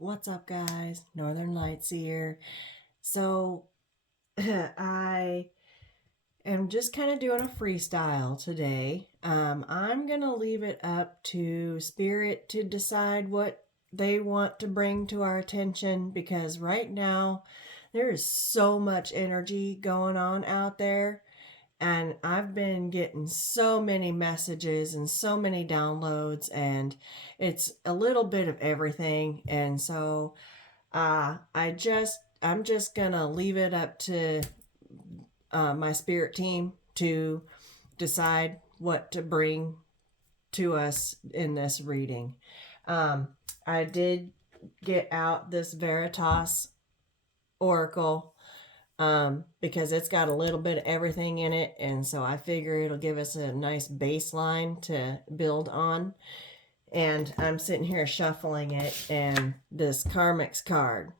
What's up, guys? Northern Lightseer. So, I am just kind of doing a freestyle today. I'm going to leave it up to Spirit to decide what they want to bring to our attention, because right now there is so much energy going on out there. And I've been getting so many messages and so many downloads, and it's a little bit of everything. And so I'm just gonna leave it up to my spirit team to decide what to bring to us in this reading. I did get out this Veritas Oracle because it's got a little bit of everything in it, and so I figure it'll give us a nice baseline to build on. And I'm sitting here shuffling it, and this Karmics card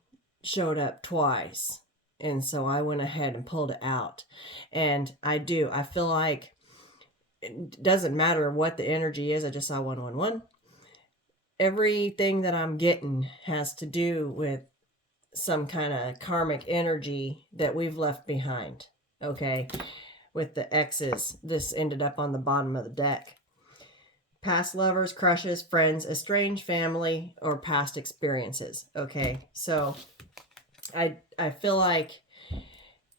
showed up twice, and so I went ahead and pulled it out. And I feel like it doesn't matter what the energy is. I just saw 111. Everything that I'm getting has to do with some kind of karmic energy that we've left behind. Okay, with the X's, this ended up on the bottom of the deck. Past lovers, crushes, friends, estranged family, or past experiences. Okay, so I feel like,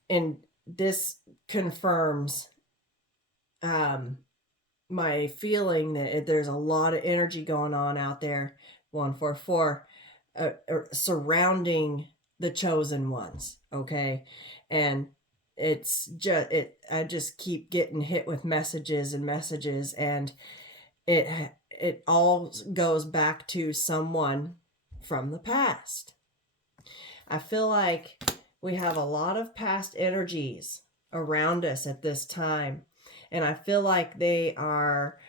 and this confirms my feeling that there's a lot of energy going on out there, 144, surrounding the chosen ones. Okay, and it's just I just keep getting hit with messages and messages, and it all goes back to someone from the past. I feel like we have a lot of past energies around us at this time, and I feel like they are,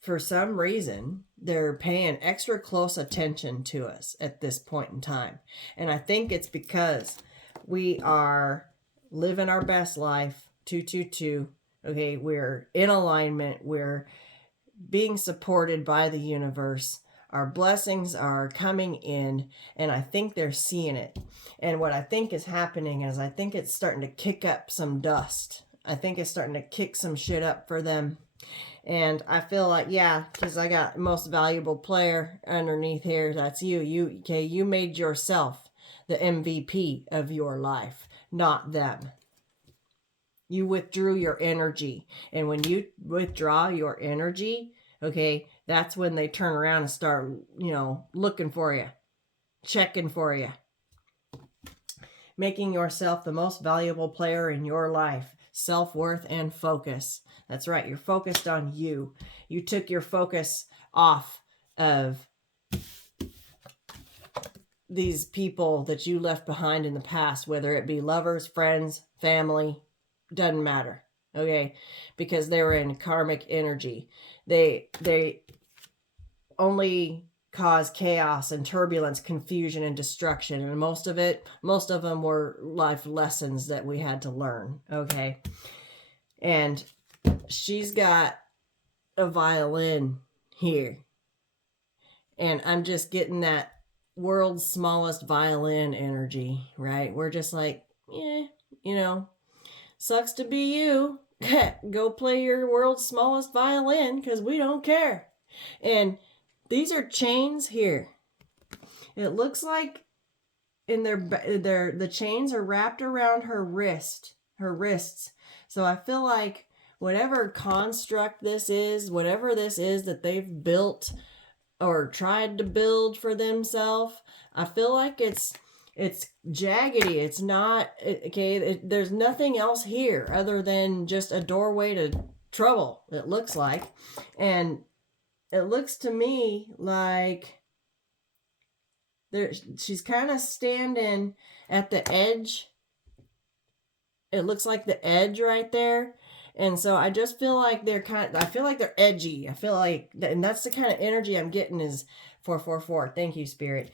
for some reason, they're paying extra close attention to us at this point in time. And I think it's because we are living our best life, 222. Okay, we're in alignment, we're being supported by the universe. Our blessings are coming in, and I think they're seeing it. And what I think is happening is I think it's starting to kick up some dust. I think it's starting to kick some shit up for them. And I feel like, yeah, because I got most valuable player underneath here. That's you. You made yourself the MVP of your life, not them. You withdrew your energy. And when you withdraw your energy, okay, that's when they turn around and start, looking for you, checking for you. Making yourself the most valuable player in your life. Self-worth and focus. That's right, you're focused on you. You took your focus off of these people that you left behind in the past, whether it be lovers, friends, family, doesn't matter. Okay, because they were in karmic energy. They only cause chaos and turbulence, confusion and destruction, and most of them were life lessons that we had to learn. Okay, and she's got a violin here, and I'm just getting that world's smallest violin energy, right? We're just like, sucks to be you. Go play your world's smallest violin, because we don't care. And these are chains here. It looks like in the chains are wrapped around her wrists. So I feel like whatever construct this is, whatever this is that they've built or tried to build for themselves, I feel like it's jaggedy. It's not okay. There's nothing else here other than just a doorway to trouble, it looks like. And it looks to me like she's kind of standing at the edge. It looks like the edge right there. And so I just feel like I feel like they're edgy. I feel like, and that's the kind of energy I'm getting is 444. Thank you, Spirit.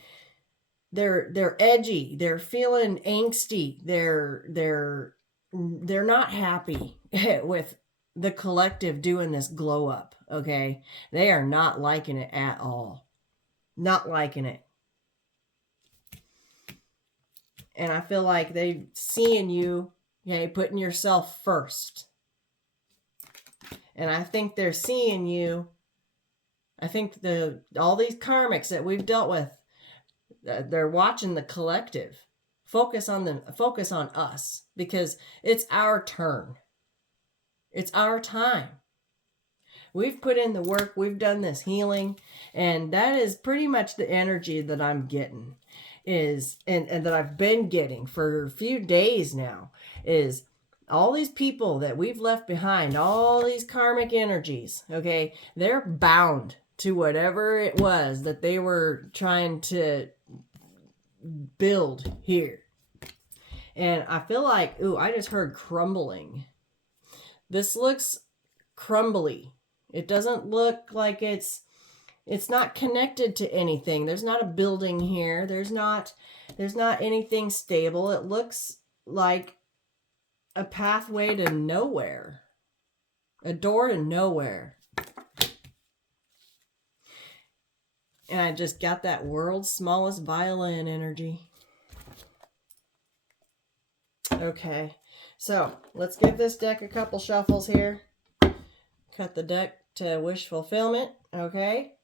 They're edgy. They're feeling angsty. They're not happy with the collective doing this glow up. Okay, they are not liking it at all. Not liking it. And I feel like they seeing you, okay, putting yourself first. And I think they're seeing you. I think all these karmics that we've dealt with, they're watching the collective. Focus on us, because it's our turn. It's our time. We've put in the work, we've done this healing, and that is pretty much the energy that I'm getting and that I've been getting for a few days now, is all these people that we've left behind, all these karmic energies, okay, they're bound to whatever it was that they were trying to build here. And I feel like, ooh, I just heard crumbling. This looks crumbly. It doesn't look like it's not connected to anything. There's not a building here. There's not anything stable. It looks like a pathway to nowhere. A door to nowhere. And I just got that world's smallest violin energy. Okay, so let's give this deck a couple shuffles here. Cut the deck to wish fulfillment, okay?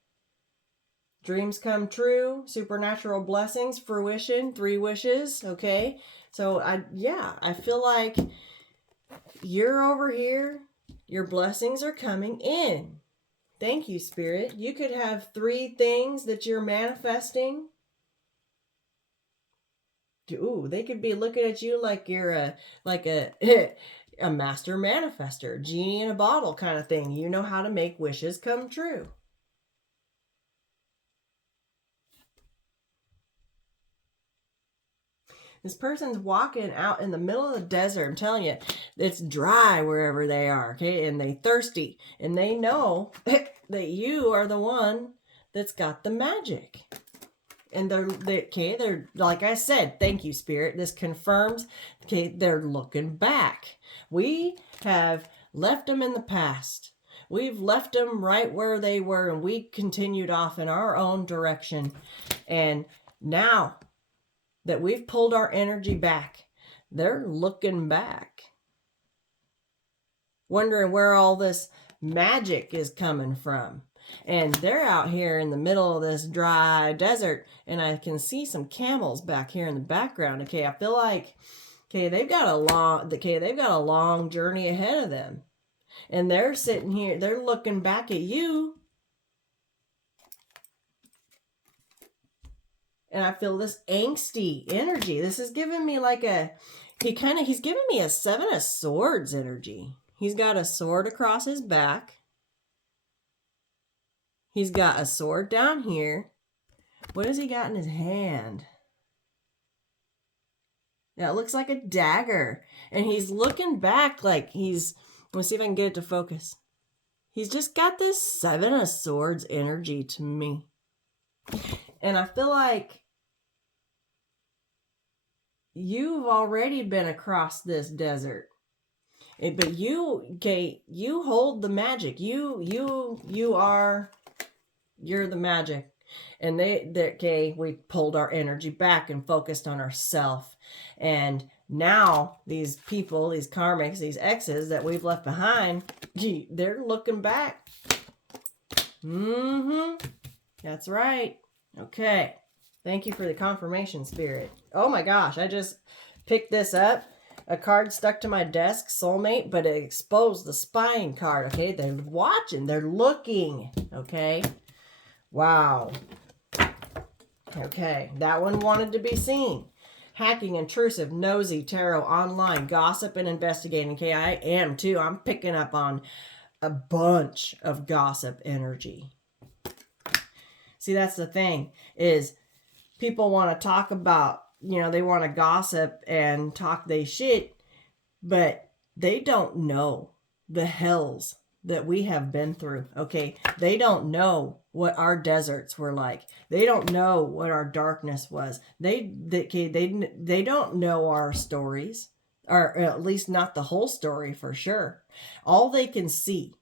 Dreams come true, supernatural blessings, fruition, 3 wishes, okay? So I feel like you're over here, your blessings are coming in. Thank you, Spirit. You could have 3 things that you're manifesting. Ooh, they could be looking at you like you're a master manifester, genie in a bottle kind of thing. You know how to make wishes come true. This person's walking out in the middle of the desert. I'm telling you, it's dry wherever they are, okay? And they thirsty. And they know that you are the one that's got the magic. And they're like I said, thank you, Spirit. This confirms, okay, they're looking back. We have left them in the past. We've left them right where they were, and we continued off in our own direction. And now that we've pulled our energy back, they're looking back, wondering where all this magic is coming from. And they're out here in the middle of this dry desert, and I can see some camels back here in the background. Okay, I feel like, okay, they've got a long journey ahead of them. And they're sitting here, they're looking back at you. And I feel this angsty energy. This is giving me like he's giving me a 7 of Swords energy. He's got a sword across his back. He's got a sword down here. What has he got in his hand? That looks like a dagger. And he's looking back like let's see if I can get it to focus. He's just got this 7 of Swords energy to me. And I feel like you've already been across this desert. But you hold the magic. You're the magic. And we pulled our energy back and focused on ourselves. And now these people, these karmics, these exes that we've left behind, they're looking back. That's right. Okay. Thank you for the confirmation, Spirit. Oh my gosh, I just picked this up. A card stuck to my desk, soulmate, but it exposed the spying card, okay? They're watching, they're looking, okay? Wow. Okay, that one wanted to be seen. Hacking, intrusive, nosy, tarot, online, gossip, and investigating. Okay, I am too. I'm picking up on a bunch of gossip energy. See, that's the thing, is people want to talk about, they want to gossip and talk they shit, but they don't know the hells that we have been through, okay? They don't know what our deserts were like. They don't know what our darkness was. They don't know our stories, or at least not the whole story for sure. All they can see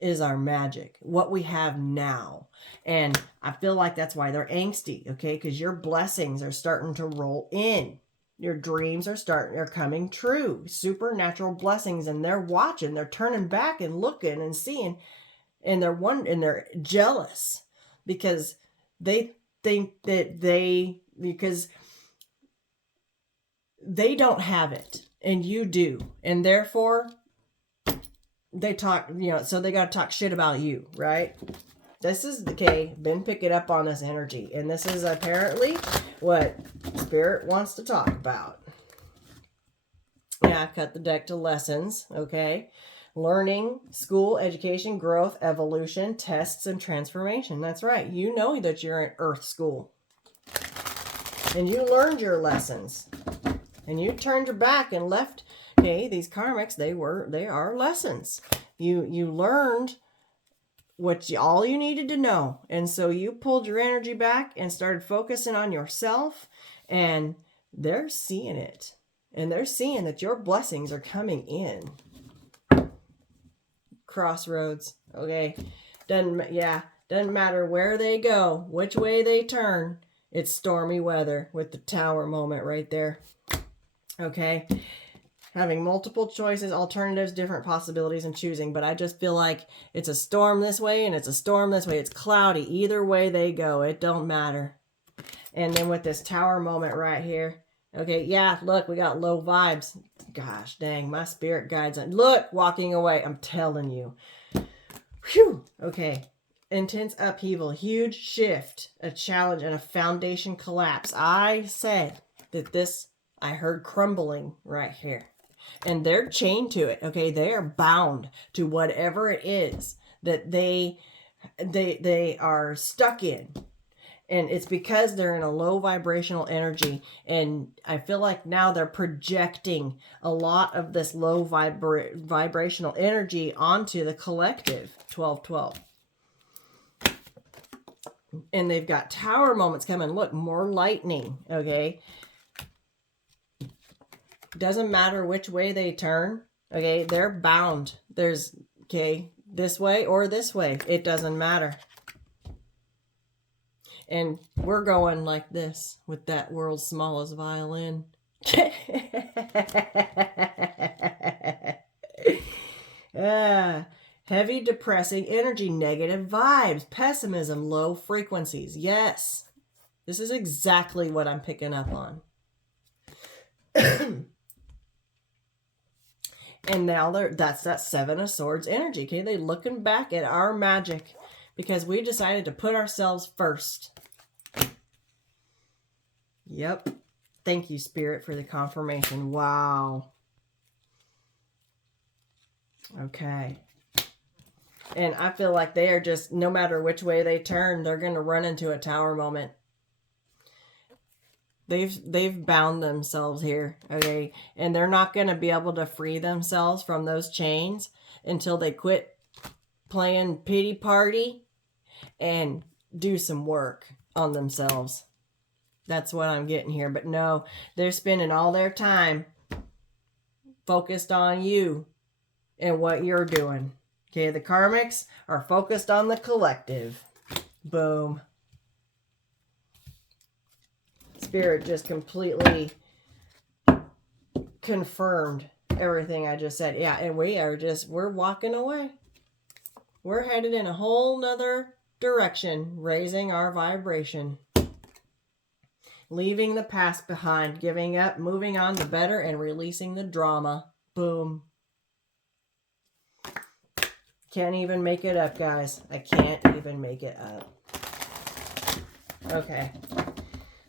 is our magic, what we have now. And I feel like that's why they're angsty, okay? Because your blessings are starting to roll in. Your dreams are coming true. Supernatural blessings, and they're watching, they're turning back and looking and seeing, and they're jealous because they think that because they don't have it and you do, and therefore they talk, so they got to talk shit about you, right? This is, okay, been picking up on this energy, and this is apparently what Spirit wants to talk about. Yeah, I cut the deck to lessons, okay? Learning, school, education, growth, evolution, tests, and transformation. That's right. You know that you're in Earth school. And you learned your lessons. And you turned your back and left. Okay, these karmics, they are lessons. You learned all you needed to know. And so you pulled your energy back and started focusing on yourself, and they're seeing it. And they're seeing that your blessings are coming in. Crossroads, okay? Doesn't matter where they go, which way they turn. It's stormy weather with the tower moment right there. Okay? Having multiple choices, alternatives, different possibilities, and choosing. But I just feel like it's a storm this way and it's a storm this way. It's cloudy. Either way they go, it don't matter. And then with this tower moment right here. Okay, yeah, look, we got low vibes. Gosh dang, my spirit guides. Look, walking away. I'm telling you. Whew. Okay. Intense upheaval, huge shift, a challenge, and a foundation collapse. I said that I heard crumbling right here. And they're chained to it, okay? They are bound to whatever it is that they are stuck in. And it's because they're in a low vibrational energy. And I feel like now they're projecting a lot of this low vibrational energy onto the collective 1212. And they've got tower moments coming. Look, more lightning, okay? Doesn't matter which way they turn, okay? They're bound. There's, okay, this way or this way. It doesn't matter. And we're going like this with that world's smallest violin. Heavy, depressing energy, negative vibes, pessimism, low frequencies. Yes, this is exactly what I'm picking up on. And now that's that Seven of Swords energy. Okay, they're looking back at our magic because we decided to put ourselves first. Yep. Thank you, Spirit, for the confirmation. Wow. Okay. And I feel like they are just, no matter which way they turn, they're going to run into a tower moment. They've bound themselves here, okay? And they're not going to be able to free themselves from those chains until they quit playing pity party and do some work on themselves. That's what I'm getting here. But no, they're spending all their time focused on you and what you're doing. Okay, the Karmics are focused on the collective. Boom. Spirit just completely confirmed everything I just said. Yeah, and we're walking away. We're headed in a whole nother direction, raising our vibration. Leaving the past behind, giving up, moving on to better, and releasing the drama. Boom. Can't even make it up, guys. I can't even make it up. Okay.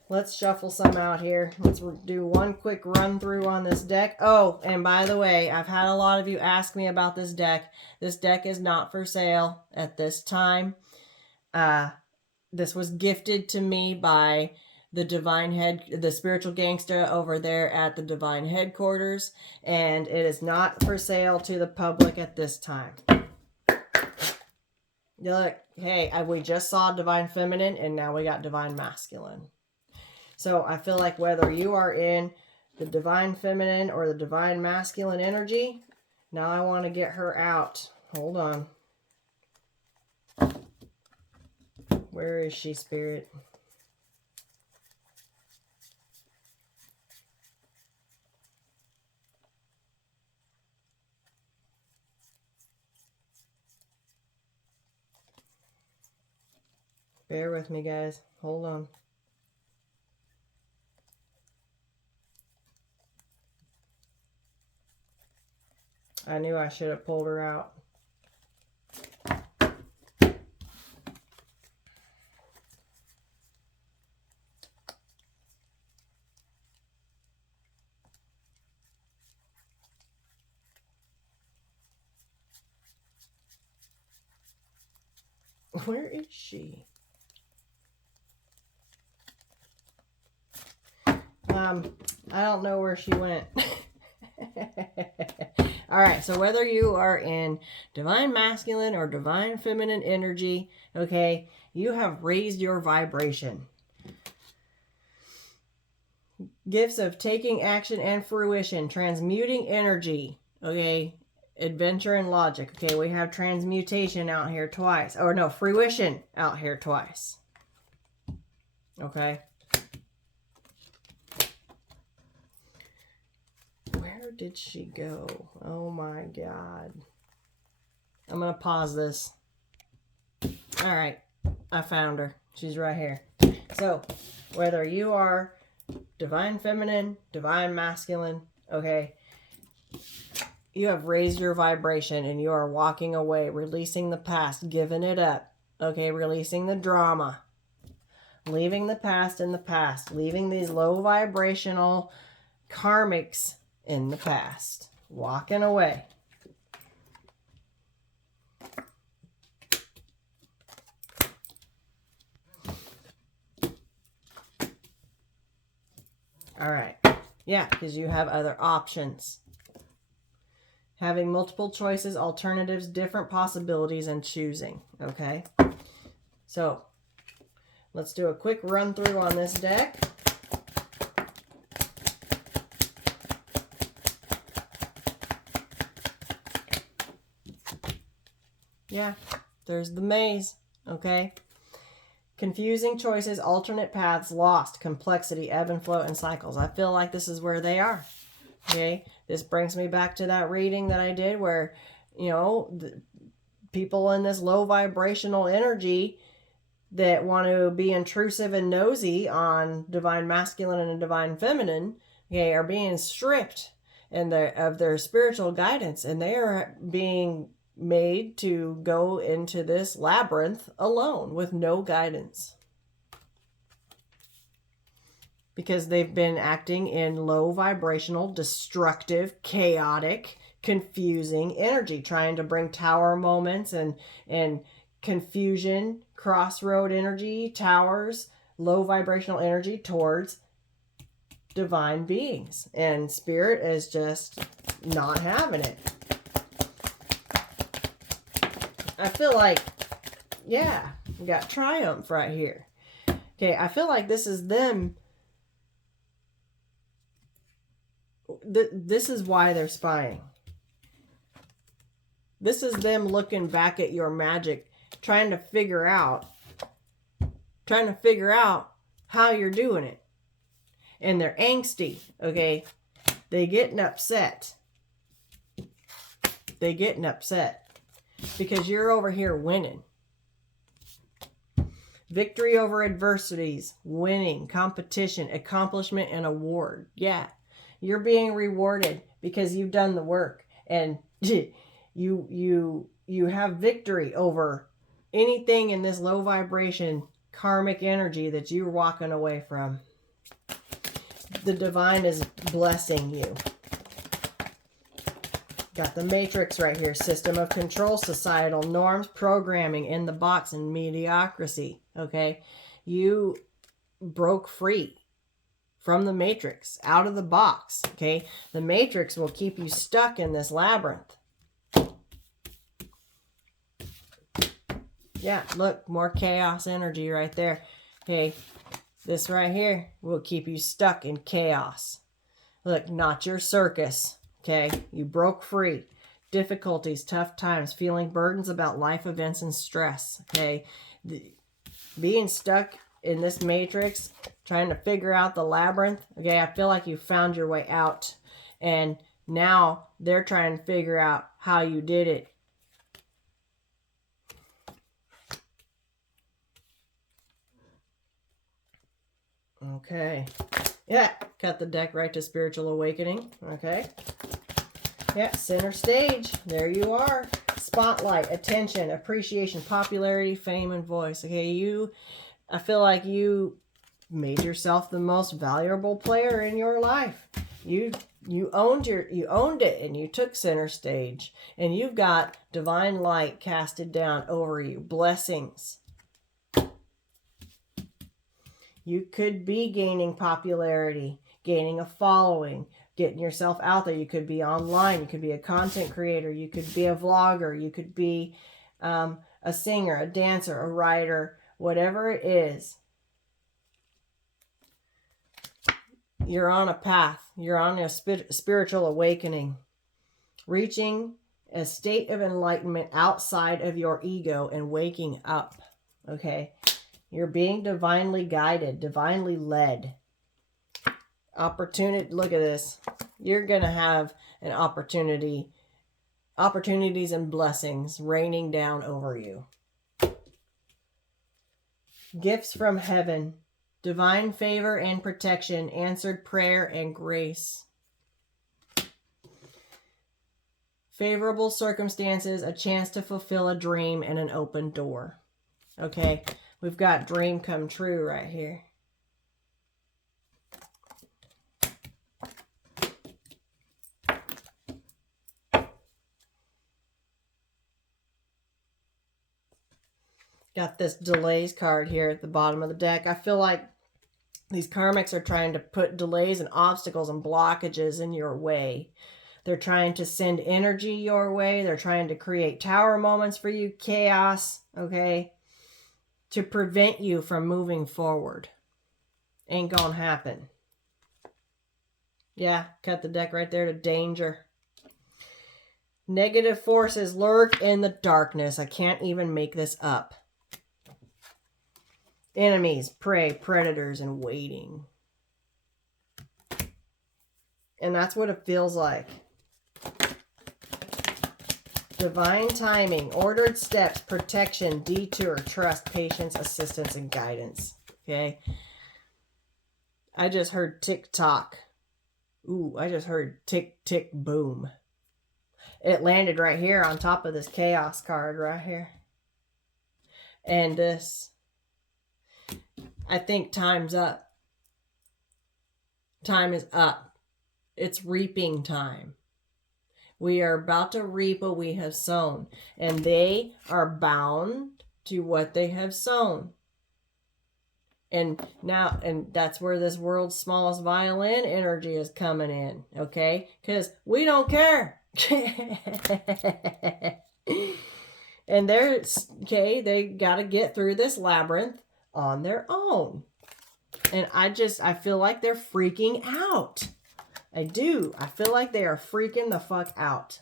Let's shuffle some out here. Let's do one quick run through on this deck. Oh, and by the way, I've had a lot of you ask me about this deck. This deck is not for sale at this time. This was gifted to me by the spiritual gangster over there at the Divine Headquarters, and it is not for sale to the public at this time. Look, hey, we just saw Divine Feminine, and now we got Divine Masculine. So I feel like whether you are in the Divine Feminine or the Divine Masculine energy, now I want to get her out. Hold on. Where is she, Spirit? Bear with me, guys. Hold on. I knew I should have pulled her out. Where is she? I don't know where she went. All right, so whether you are in divine masculine or divine feminine energy, okay, you have raised your vibration. Gifts of taking action and fruition, transmuting energy, okay, adventure and logic. Okay, we have transmutation out here twice. Or no, fruition out here twice. Okay. Where did she go? Oh my God. I'm going to pause this. All right. I found her. She's right here. So, whether you are divine feminine, divine masculine, okay, you have raised your vibration and you are walking away, releasing the past, giving it up, okay, releasing the drama, leaving the past in the past, leaving these low vibrational karmics in the past, walking away. All right. Yeah, because you have other options. Having multiple choices, alternatives, different possibilities, and choosing. Okay. So, let's do a quick run through on this deck. Yeah, there's the maze. Okay. Confusing choices, alternate paths, lost, complexity, ebb and flow, and cycles. I feel like this is where they are. Okay, this brings me back to that reading that I did where, you know, the people in this low vibrational energy that want to be intrusive and nosy on divine masculine and divine feminine, okay, are being stripped of their spiritual guidance, and they are being made to go into this labyrinth alone with no guidance. Because they've been acting in low vibrational, destructive, chaotic, confusing energy, trying to bring tower moments and confusion, crossroad energy, towers, low vibrational energy towards divine beings. And spirit is just not having it. I feel like, yeah, we got triumph right here. Okay, I feel like this is them. This is why they're spying. This is them looking back at your magic, trying to figure out how you're doing it. And they're angsty, okay? They getting upset. Because you're over here winning. Victory over adversities, winning, competition, accomplishment, and award. Yeah, you're being rewarded because you've done the work, and you have victory over anything in this low vibration karmic energy that you're walking away from. The divine is blessing you. Got the matrix right here. System of control, societal norms, programming, in the box, and mediocrity. Okay? You broke free from the matrix, out of the box. Okay? The matrix will keep you stuck in this labyrinth. Yeah, look, more chaos energy right there. Okay? This right here will keep you stuck in chaos. Look, not your circus. Okay, you broke free. Difficulties, tough times, feeling burdens about life events and stress. Okay, being stuck in this matrix, trying to figure out the labyrinth. Okay, I feel like you found your way out, and now they're trying to figure out how you did it. Okay. Yeah, cut the deck right to spiritual awakening. Okay. Yeah, center stage. There you are. Spotlight, attention, appreciation, popularity, fame, and voice. Okay, I feel like you made yourself the most valuable player in your life. You owned it, and you took center stage, and you've got divine light casted down over you, blessings. You could be gaining popularity, gaining a following, getting yourself out there. You could be online. You could be a content creator. You could be a vlogger. You could be a singer, a dancer, a writer, whatever it is. You're on a path. You're on a spiritual awakening, reaching a state of enlightenment outside of your ego and waking up. Okay. You're being divinely guided, divinely led. Opportunity, look at this. You're going to have an opportunities and blessings raining down over you. Gifts from heaven, divine favor and protection, answered prayer and grace. Favorable circumstances, a chance to fulfill a dream, and an open door. Okay. We've got dream come true right here. Got this delays card here at the bottom of the deck. I feel like these karmics are trying to put delays and obstacles and blockages in your way. They're trying to send energy your way. They're trying to create tower moments for you, chaos, okay? To prevent you from moving forward. Ain't gonna happen. Yeah, cut the deck right there to danger. Negative forces lurk in the darkness. I can't even make this up. Enemies, prey, predators, and waiting. And that's what it feels like. Divine timing, ordered steps, protection, detour, trust, patience, assistance, and guidance. Okay. I just heard tick tock. Ooh, I just heard tick tick boom. It landed right here on top of this chaos card right here. And this, I think time's up. Time is up. It's reaping time. We are about to reap what we have sown. And they are bound to what they have sown. And now, and that's where this world's smallest violin energy is coming in. Okay? Because we don't care. And they're, okay, they got to get through this labyrinth on their own. And I feel like they're freaking out. I do. I feel like they are freaking the fuck out.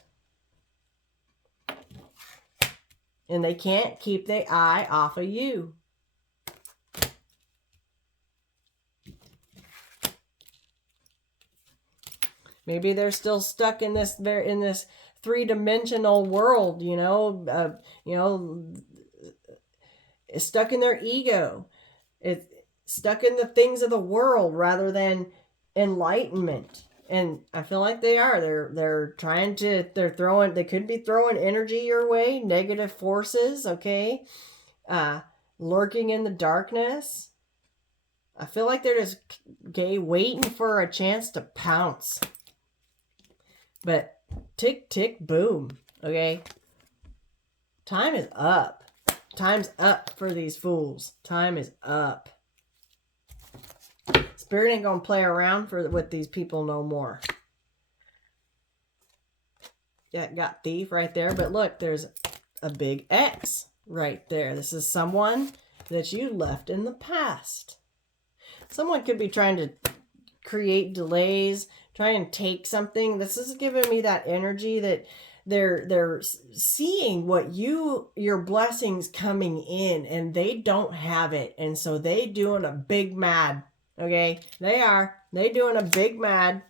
And they can't keep their eye off of you. Maybe they're still stuck in this three-dimensional world, stuck in their ego. It's stuck in the things of the world rather than enlightenment. And I feel like they are. They could be throwing energy your way, negative forces, okay? Lurking in the darkness. I feel like they're just, okay, waiting for a chance to pounce. But tick, tick, boom, okay? Time is up. Time's up for these fools. Time is up. Spirit ain't gonna play around with these people no more. Yeah, got thief right there. But look, there's a big X right there. This is someone that you left in the past. Someone could be trying to create delays, try and take something. This is giving me that energy that they're seeing what your blessings coming in, and they don't have it, and so they doing a big mad. Okay, they doing a big mad.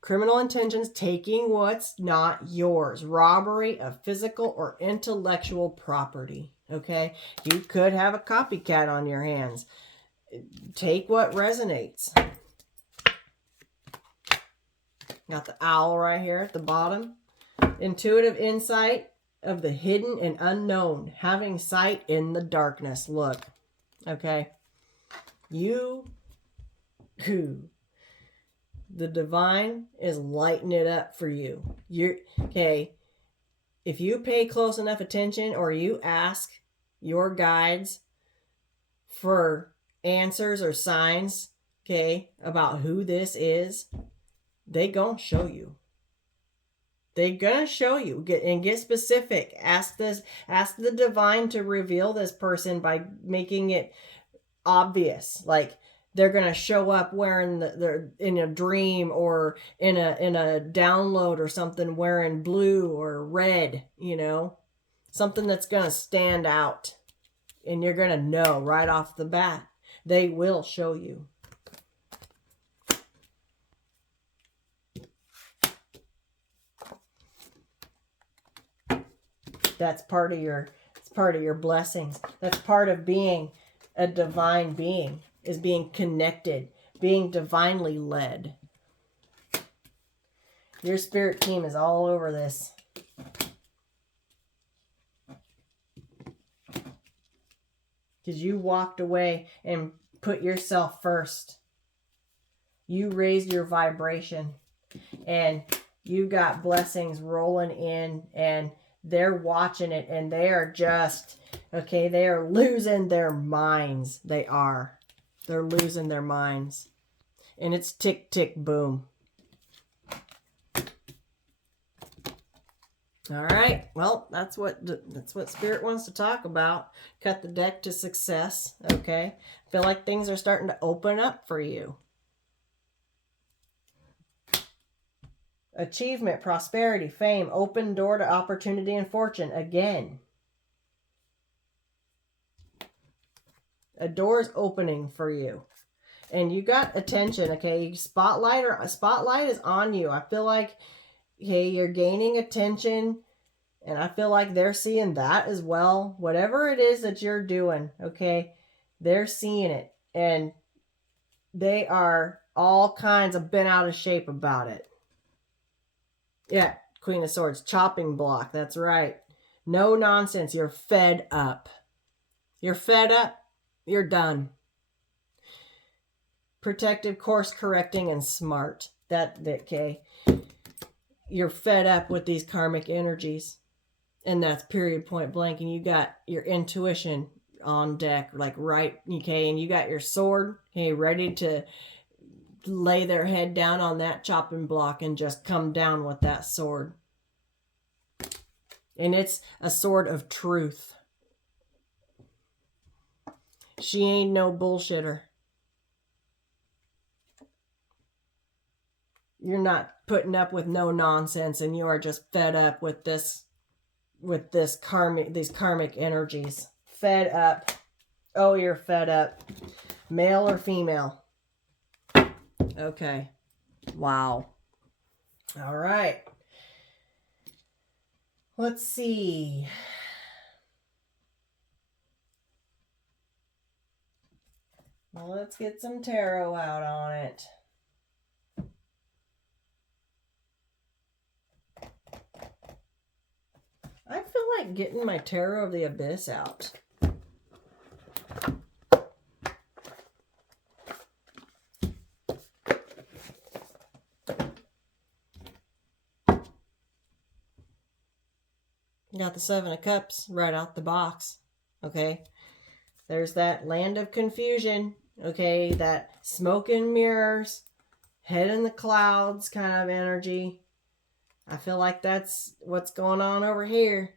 Criminal intentions, taking what's not yours. Robbery of physical or intellectual property. Okay, you could have a copycat on your hands. Take what resonates. Got the owl right here at the bottom. Intuitive insight of the hidden and unknown. Having sight in the darkness. Look. Okay. The divine is lighting it up for you. Okay. If you pay close enough attention, or you ask your guides for answers or signs, okay, about who this is, they gonna show you. They gonna show you. Get specific. Ask the divine to reveal this person by making it obvious. Like, they're gonna show up wearing they're in a dream, or in a download or something, wearing blue or red, you know, something that's gonna stand out, and you're gonna know right off the bat. They will show you. That's part of your blessings. That's part of being a divine being, is being connected, being divinely led. Your spirit team is all over this. Because you walked away and put yourself first. You raised your vibration, and you got blessings rolling in, and they're watching it, and they are just, okay, they are losing their minds. They are. They're losing their minds. And it's tick, tick, boom. All right. Well, that's what Spirit wants to talk about. Cut the deck to success. Okay. Feel like things are starting to open up for you. Achievement, prosperity, fame, open door to opportunity and fortune again. A door's opening for you. And you got attention, okay? Spotlight is on you. I feel like, hey, you're gaining attention, and I feel like they're seeing that as well. Whatever it is that you're doing, okay? They're seeing it, and they are all kinds of bent out of shape about it. Yeah, Queen of Swords, chopping block. That's right. No nonsense. You're fed up. You're fed up. You're done. Protective, course correcting, and smart. Okay. You're fed up with these karmic energies. And that's period, point blank. And you got your intuition on deck, like right, okay, and you got your sword, hey, ready to lay their head down on that chopping block and just come down with that sword. And it's a sword of truth. She ain't no bullshitter. You're not putting up with no nonsense, and you are just fed up with this karmic, these karmic energies. Fed up. Oh, you're fed up. Male or female? Okay. Wow. All right. Let's see. Well, let's get some tarot out on it. I feel like getting my Tarot of the Abyss out. Got the Seven of Cups right out the box. Okay. There's that land of confusion. Okay. That smoke and mirrors, head in the clouds kind of energy. I feel like that's what's going on over here.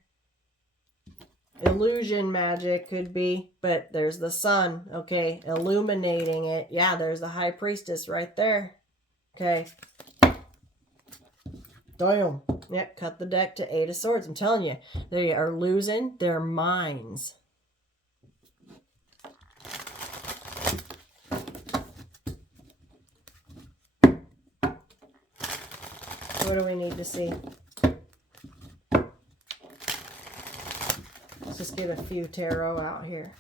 Illusion magic could be, but there's the sun. Okay. Illuminating it. Yeah, there's the High Priestess right there. Okay. Damn. Yeah, cut the deck to 8 of Swords. I'm telling you, they are losing their minds. What do we need to see? Let's just get a few tarot out here.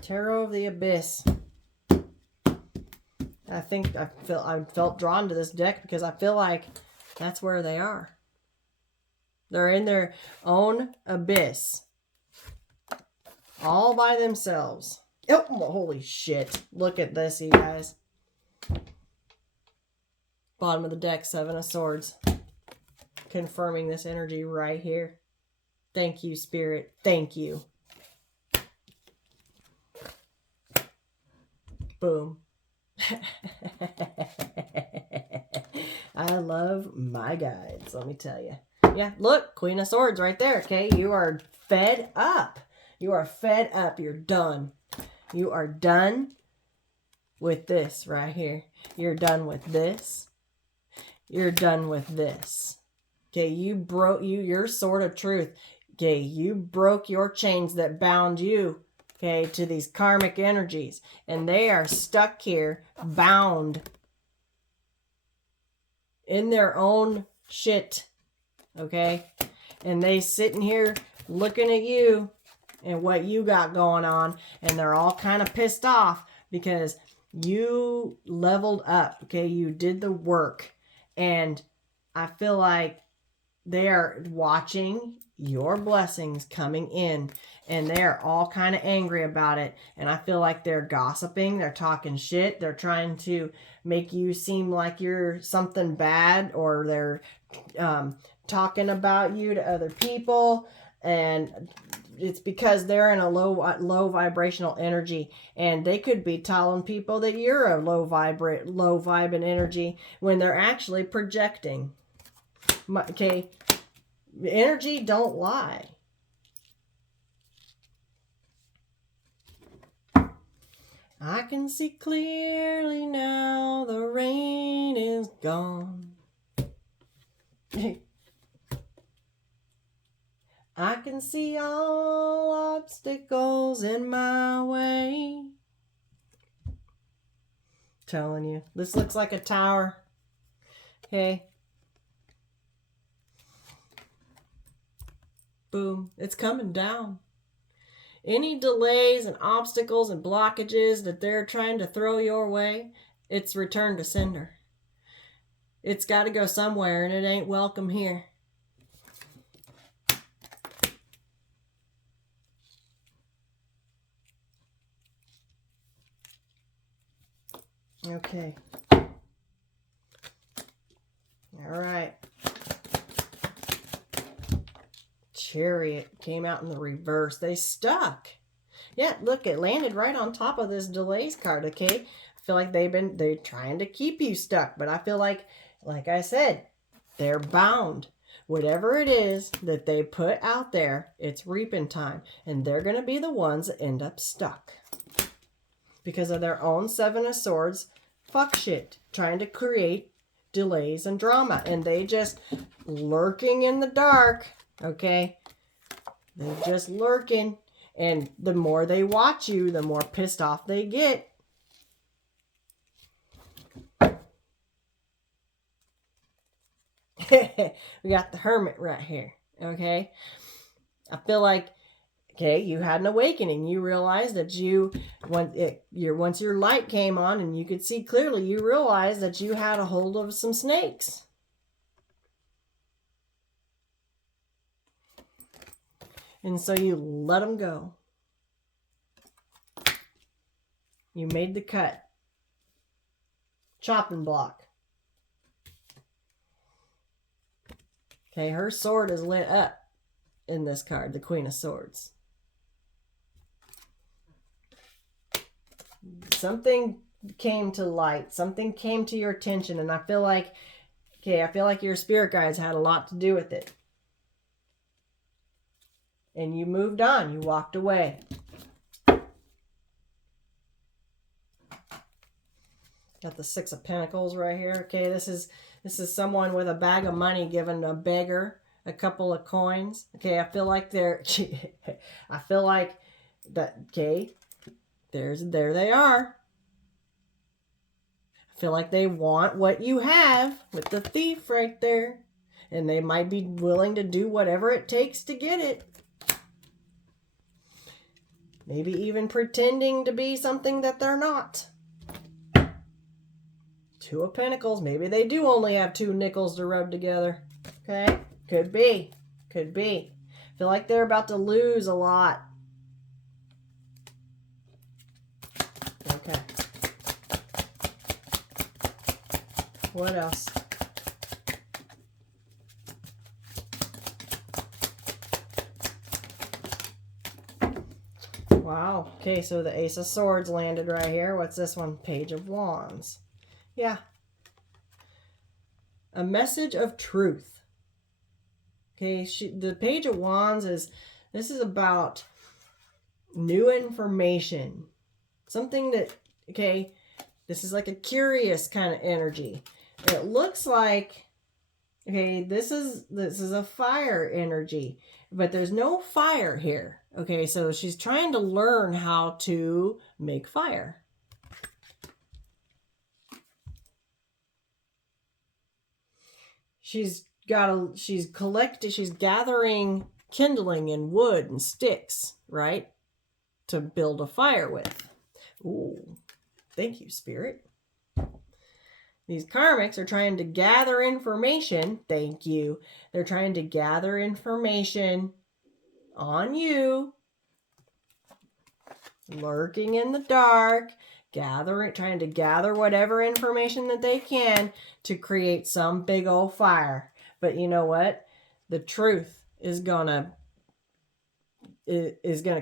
Tarot of the Abyss. I think I felt drawn to this deck because I feel like that's where they are. They're in their own abyss. All by themselves. Oh, holy shit. Look at this, you guys. Bottom of the deck, 7 of Swords. Confirming this energy right here. Thank you, Spirit. Thank you. Boom. I love my guides, let me tell you. Yeah, look, Queen of Swords right there, okay? You are fed up. You are fed up. You're done. You are done with this right here. You're done with this. You're done with this. Okay, you broke your sword of truth. Okay, you broke your chains that bound you, okay, to these karmic energies. And they are stuck here, bound in their own shit, okay? And they sitting here looking at you and what you got going on, and they're all kind of pissed off because you leveled up, okay? You did the work, and I feel like they are watching your blessings coming in, and they're all kind of angry about it. And I feel like they're gossiping, they're talking shit, they're trying to make you seem like you're something bad, or they're talking about you to other people, and it's because they're in a low vibrational energy, and they could be telling people that you're a low vibing energy when they're actually projecting. Okay, energy don't lie. I can see clearly now, the rain is gone. I can see all obstacles in my way. Telling you, this looks like a tower. Okay. Boom. It's coming down. Any delays and obstacles and blockages that they're trying to throw your way, it's returned to sender. It's got to go somewhere, and it ain't welcome here. Okay. All right. Chariot came out in the reverse. They stuck. Yeah, look, it landed right on top of this delays card, okay? I feel like they're trying to keep you stuck, but I feel like I said, they're bound. Whatever it is that they put out there, it's reaping time, and they're going to be the ones that end up stuck. Because of their own 7 of Swords, fuck shit, trying to create delays and drama, and they just lurking in the dark, okay? They're just lurking, and the more they watch you, the more pissed off they get. We got the Hermit right here, okay? I feel like, okay, you had an awakening. You realized that once your light came on and you could see clearly, you realized that you had a hold of some snakes. And so you let them go. You made the cut. Chopping block. Okay, her sword is lit up in this card, the Queen of Swords. Something came to light. Something came to your attention, and I feel like your spirit guides had a lot to do with it. and you moved on. You walked away. Got the Six of Pentacles right here. Okay, this is someone with a bag of money giving a beggar a couple of coins. Okay, I feel like they're I feel like that. Okay, there they are. I feel like they want what you have with the thief right there, and they might be willing to do whatever it takes to get it. Maybe even pretending to be something that they're not. Two of Pentacles. Maybe they do only have two nickels to rub together. Okay? Could be. Could be. I feel like they're about to lose a lot. Okay. What else? Wow. Okay, so the Ace of Swords landed right here. What's this one? Page of Wands. Yeah. A message of truth. Okay, the Page of Wands this is about new information. Something that, okay, this is like a curious kind of energy. It looks like, okay, this is a fire energy, but there's no fire here. Okay, so she's trying to learn how to make fire. She's gathering kindling and wood and sticks, right? To build a fire with. Ooh, thank you, Spirit. These karmics are trying to gather information. Thank you. They're trying to gather information on you. Lurking in the dark. Trying to gather whatever information that they can to create some big old fire. But you know what? The truth is gonna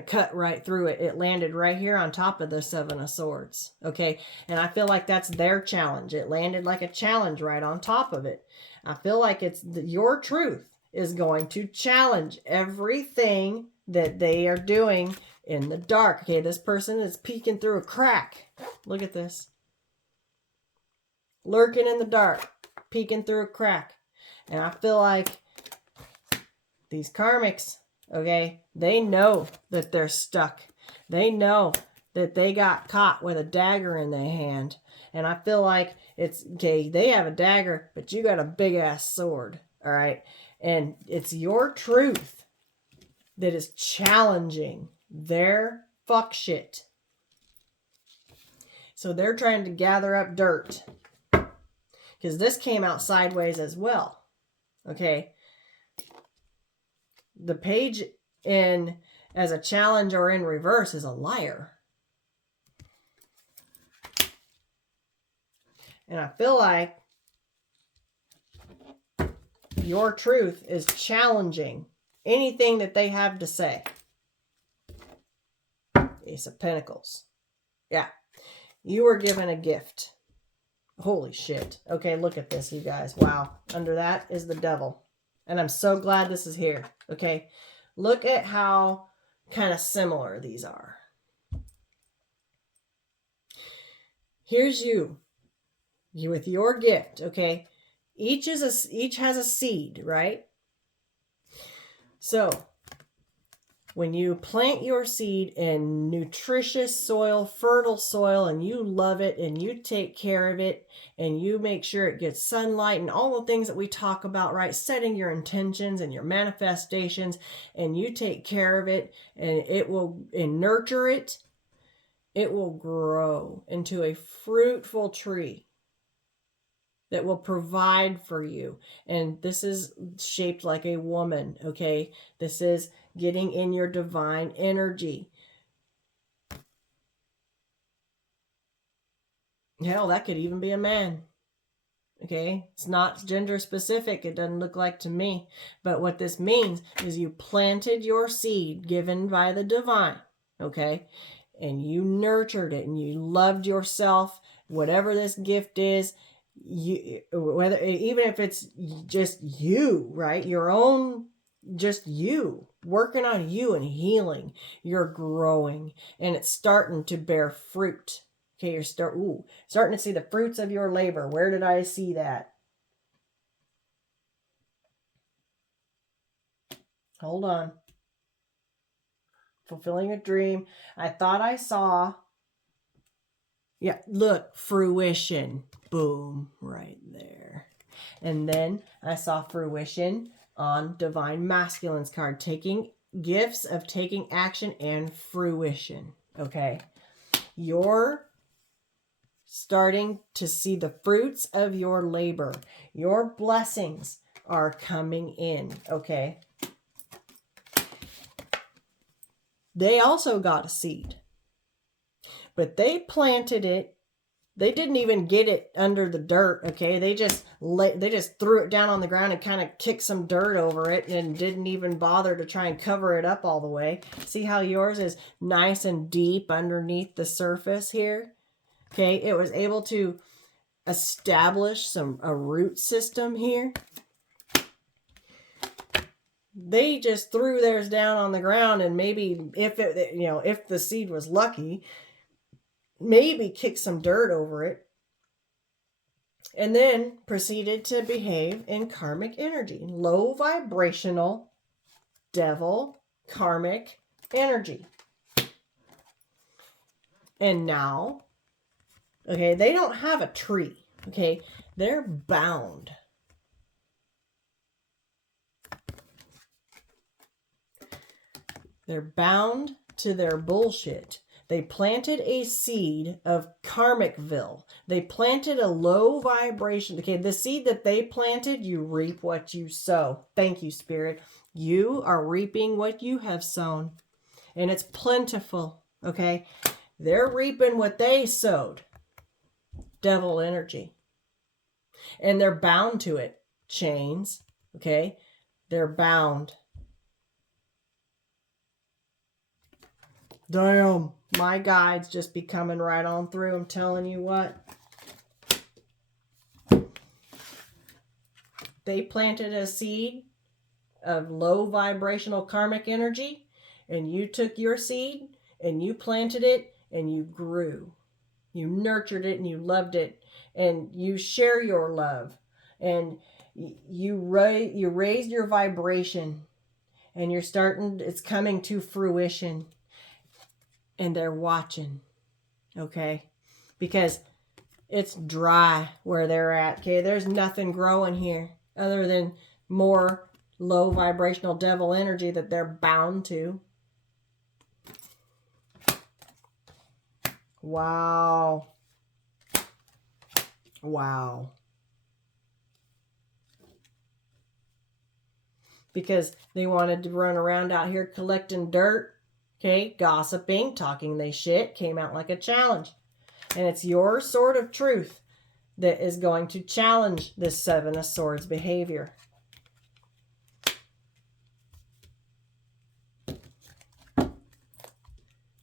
cut right through it. It landed right here on top of the Seven of Swords. Okay, and I feel like that's their challenge. It landed like a challenge right on top of it. I feel like your truth is going to challenge everything that they are doing in the dark. Okay, this person is peeking through a crack. Look at this. Lurking in the dark, peeking through a crack. And I feel like these karmics, okay, they know that they're stuck. They know that they got caught with a dagger in their hand. And I feel like it's, okay, they have a dagger, but you got a big ass sword. All right. And it's your truth that is challenging their fuck shit. So they're trying to gather up dirt. Because this came out sideways as well. Okay. The page in as a challenge or in reverse is a liar. And I feel like your truth is challenging anything that they have to say. Ace of Pentacles. Yeah. You were given a gift. Holy shit. Okay, look at this, you guys. Wow. Under that is the devil. And I'm so glad this is here. Okay. Look at how kind of similar these are. Here's you. You with your gift, okay? Each has a seed, right? So, when you plant your seed in nutritious soil, fertile soil, and you love it and you take care of it and you make sure it gets sunlight and all the things that we talk about, right? Setting your intentions and your manifestations, and you take care of it and nurture it, it will grow into a fruitful tree that will provide for you. And this is shaped like a woman, okay? This is getting in your divine energy. Hell, that could even be a man. Okay? It's not gender specific. It doesn't look like to me. But what this means is you planted your seed given by the divine, okay? And you nurtured it and you loved yourself, whatever this gift is. Even if it's just you, right? Your own just you working on you and healing. You're growing and it's starting to bear fruit. Okay, you're starting to see the fruits of your labor. Where did I see that? Hold on. Fulfilling a dream. I thought I saw. Yeah, look, fruition. Boom, right there. And then I saw fruition on Divine Masculine's card, taking gifts of taking action and fruition. Okay. You're starting to see the fruits of your labor. Your blessings are coming in. Okay. They also got a seed, but they planted it. They didn't even get it under the dirt, okay? They just threw it down on the ground and kind of kicked some dirt over it and didn't even bother to try and cover it up all the way. See how yours is nice and deep underneath the surface here? Okay, it was able to establish a root system here. They just threw theirs down on the ground, and maybe if the seed was lucky, maybe kick some dirt over it, and then proceeded to behave in karmic energy, low vibrational devil karmic energy. And now, okay, they don't have a tree, okay, they're bound. They're bound to their bullshit. They planted a seed of Karmicville. They planted a low vibration. Okay, the seed that they planted, you reap what you sow. Thank you, Spirit. You are reaping what you have sown. And it's plentiful, okay? They're reaping what they sowed. Devil energy. And they're bound to it. Chains, okay? They're bound. Damn, my guides just be coming right on through. I'm telling you what. They planted a seed of low vibrational karmic energy, and you took your seed and you planted it and you grew. You nurtured it and you loved it, and you share your love, and you raised your vibration, and it's coming to fruition. And they're watching, okay? Because it's dry where they're at, okay? There's nothing growing here other than more low vibrational devil energy that they're bound to. Wow. Wow. Because they wanted to run around out here collecting dirt. Okay, gossiping, talking they shit, came out like a challenge. And it's your sword of truth that is going to challenge this Seven of Swords behavior.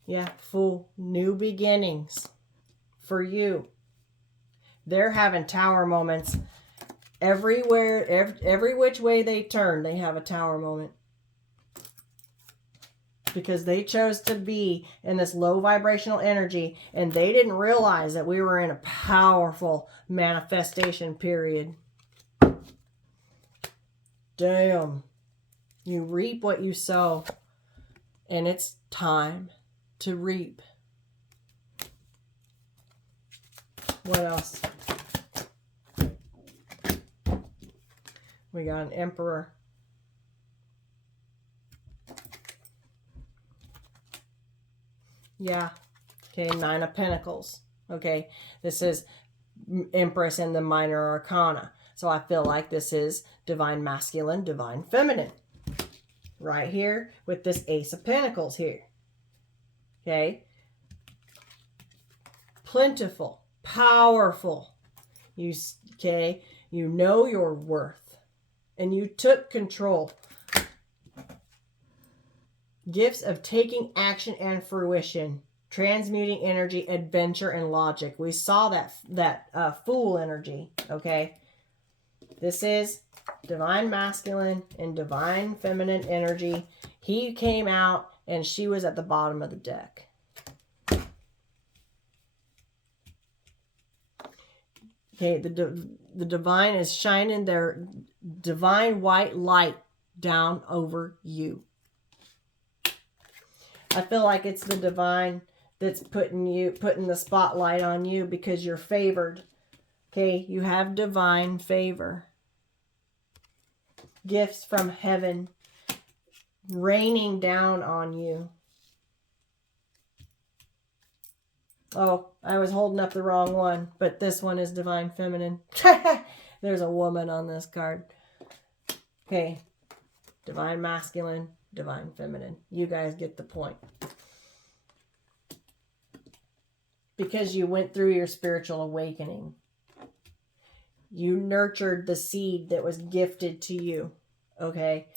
Yeah, full new beginnings for you. They're having tower moments everywhere, every which way they turn, they have a tower moment. Because they chose to be in this low vibrational energy, and they didn't realize that we were in a powerful manifestation period. Damn. You reap what you sow, and it's time to reap. What else? We got an Emperor. Yeah. Okay, Nine of Pentacles. Okay, this is Empress in the Minor Arcana. So I feel like this is Divine Masculine, Divine Feminine. Right here with this Ace of Pentacles here. Okay. Plentiful, powerful. You know your worth. And you took control. Gifts of taking action and fruition, transmuting energy, adventure, and logic. We saw that Fool energy, okay? This is divine masculine and divine feminine energy. He came out and she was at the bottom of the deck. Okay, the divine is shining their divine white light down over you. I feel like it's the divine that's putting the spotlight on you because you're favored. Okay, you have divine favor. Gifts from heaven raining down on you. Oh, I was holding up the wrong one, but this one is divine feminine. There's a woman on this card. Okay, divine masculine, divine feminine. You guys get the point. Because you went through your spiritual awakening. You nurtured the seed that was gifted to you. Okay?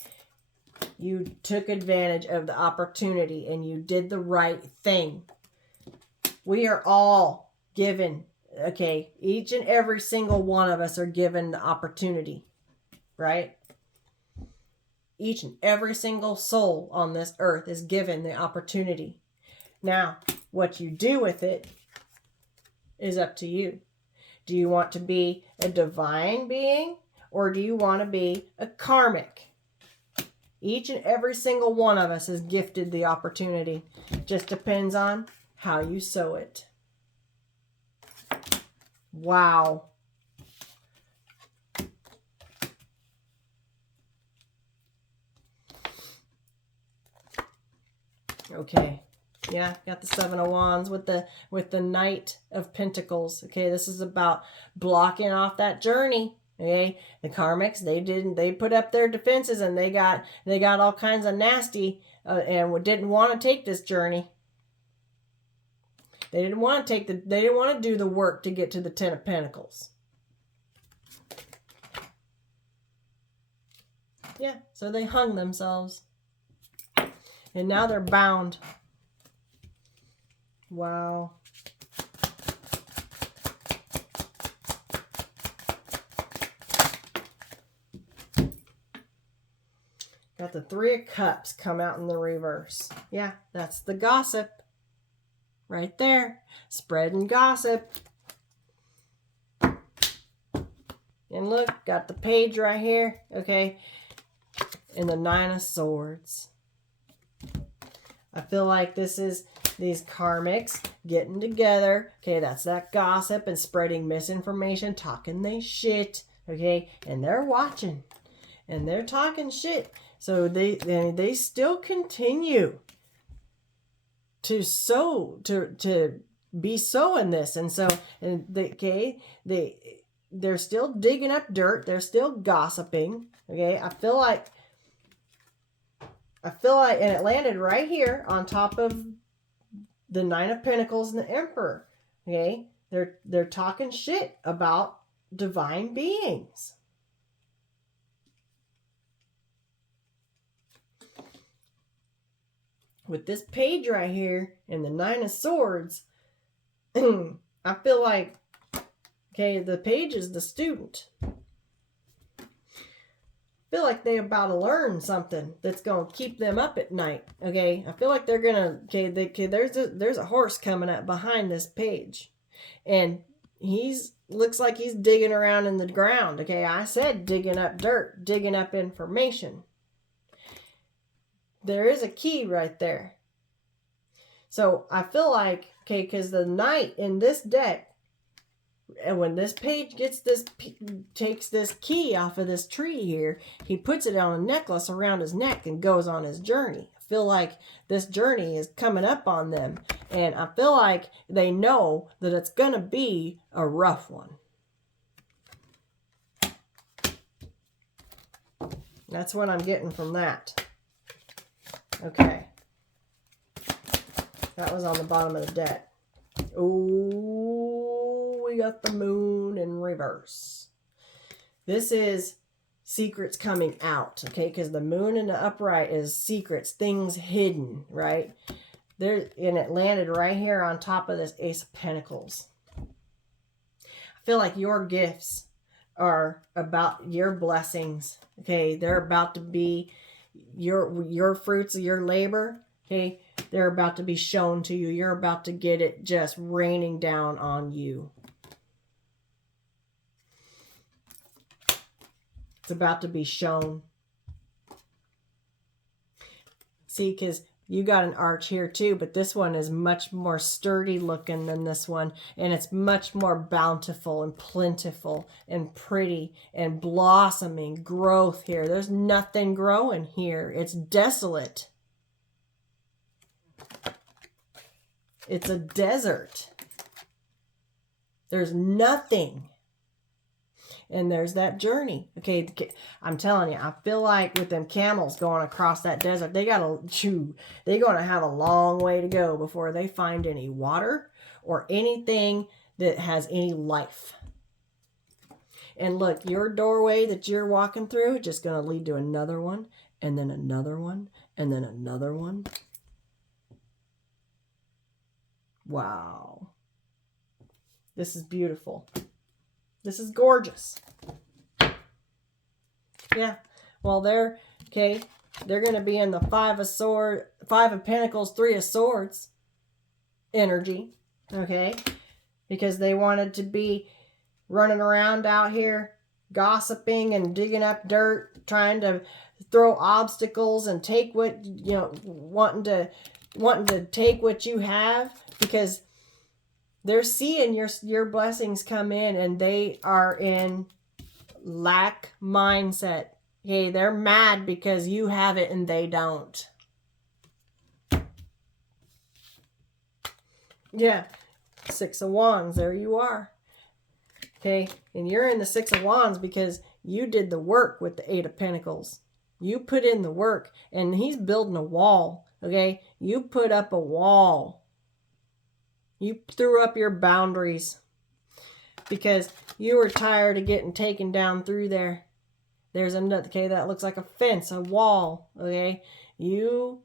You took advantage of the opportunity and you did the right thing. We are all given, okay, each and every single one of us are given the opportunity, right? Each and every single soul on this earth is given the opportunity. Now, what you do with it is up to you. Do you want to be a divine being or do you want to be a karmic? Each and every single one of us is gifted the opportunity. Just depends on how you sow it. Wow. Okay. Yeah, got the Seven of Wands with the Knight of Pentacles. Okay, this is about blocking off that journey. Okay, the Karmics, they put up their defenses and they got all kinds of nasty and didn't want to take this journey. They didn't want to do the work to get to the Ten of Pentacles. Yeah, so they hung themselves. And now they're bound. Wow. Got the Three of Cups come out in the reverse. Yeah, that's the gossip. Right there. Spreading gossip. And look, got the page right here. Okay. And the Nine of Swords. I feel like this is these Karmics getting together. Okay, that's that gossip and spreading misinformation, talking they shit. Okay, and they're watching. And they're talking shit. So they still continue to sow, to be sowing this. And so, and they're still digging up dirt. They're still gossiping. Okay, I feel like, and it landed right here on top of the Nine of Pentacles and the Emperor. Okay, they're talking shit about divine beings. With this page right here and the Nine of Swords, I feel like, okay, the page is the student. I feel like they're about to learn something that's going to keep them up at night. Okay, I feel like they're going to, okay, there's a horse coming up behind this page. And looks like he's digging around in the ground. Okay, I said digging up dirt, digging up information. There is a key right there. So I feel like, okay, because the Knight in this deck, and when this page takes this key off of this tree here, he puts it on a necklace around his neck and goes on his journey. I feel like this journey is coming up on them. And I feel like they know that it's going to be a rough one. That's what I'm getting from that. Okay. That was on the bottom of the deck. Oh, we got the Moon in reverse. This is secrets coming out, okay? Because the Moon in the upright is secrets, things hidden, right? And it landed right here on top of this Ace of Pentacles. I feel like your gifts are about your blessings. Okay, they're about to be your fruits of your labor. Okay, they're about to be shown to you. You're about to get it just raining down on you. It's about to be shown. See, because you got an arch here too, but this one is much more sturdy looking than this one. And it's much more bountiful and plentiful and pretty and blossoming growth here. There's nothing growing here. It's desolate. It's a desert. There's nothing. And there's that journey. Okay, I'm telling you, I feel like with them camels going across that desert, they're going to have a long way to go before they find any water or anything that has any life. And look, your doorway that you're walking through, just going to lead to another one, and then another one, and then another one. Wow. This is beautiful. This is gorgeous. Yeah. Well, they're going to be in the Five of Pentacles, Three of Swords energy. Okay. Because they wanted to be running around out here gossiping and digging up dirt, trying to throw obstacles and take what, wanting to take what you have, because they're seeing your blessings come in and they are in lack mindset. Okay, they're mad because you have it and they don't. Yeah, Six of Wands, there you are. Okay, and you're in the Six of Wands because you did the work with the Eight of Pentacles. You put in the work, and he's building a wall. Okay, you put up a wall. You threw up your boundaries because you were tired of getting taken down through there. There's another, okay, that looks like a fence, a wall, okay? You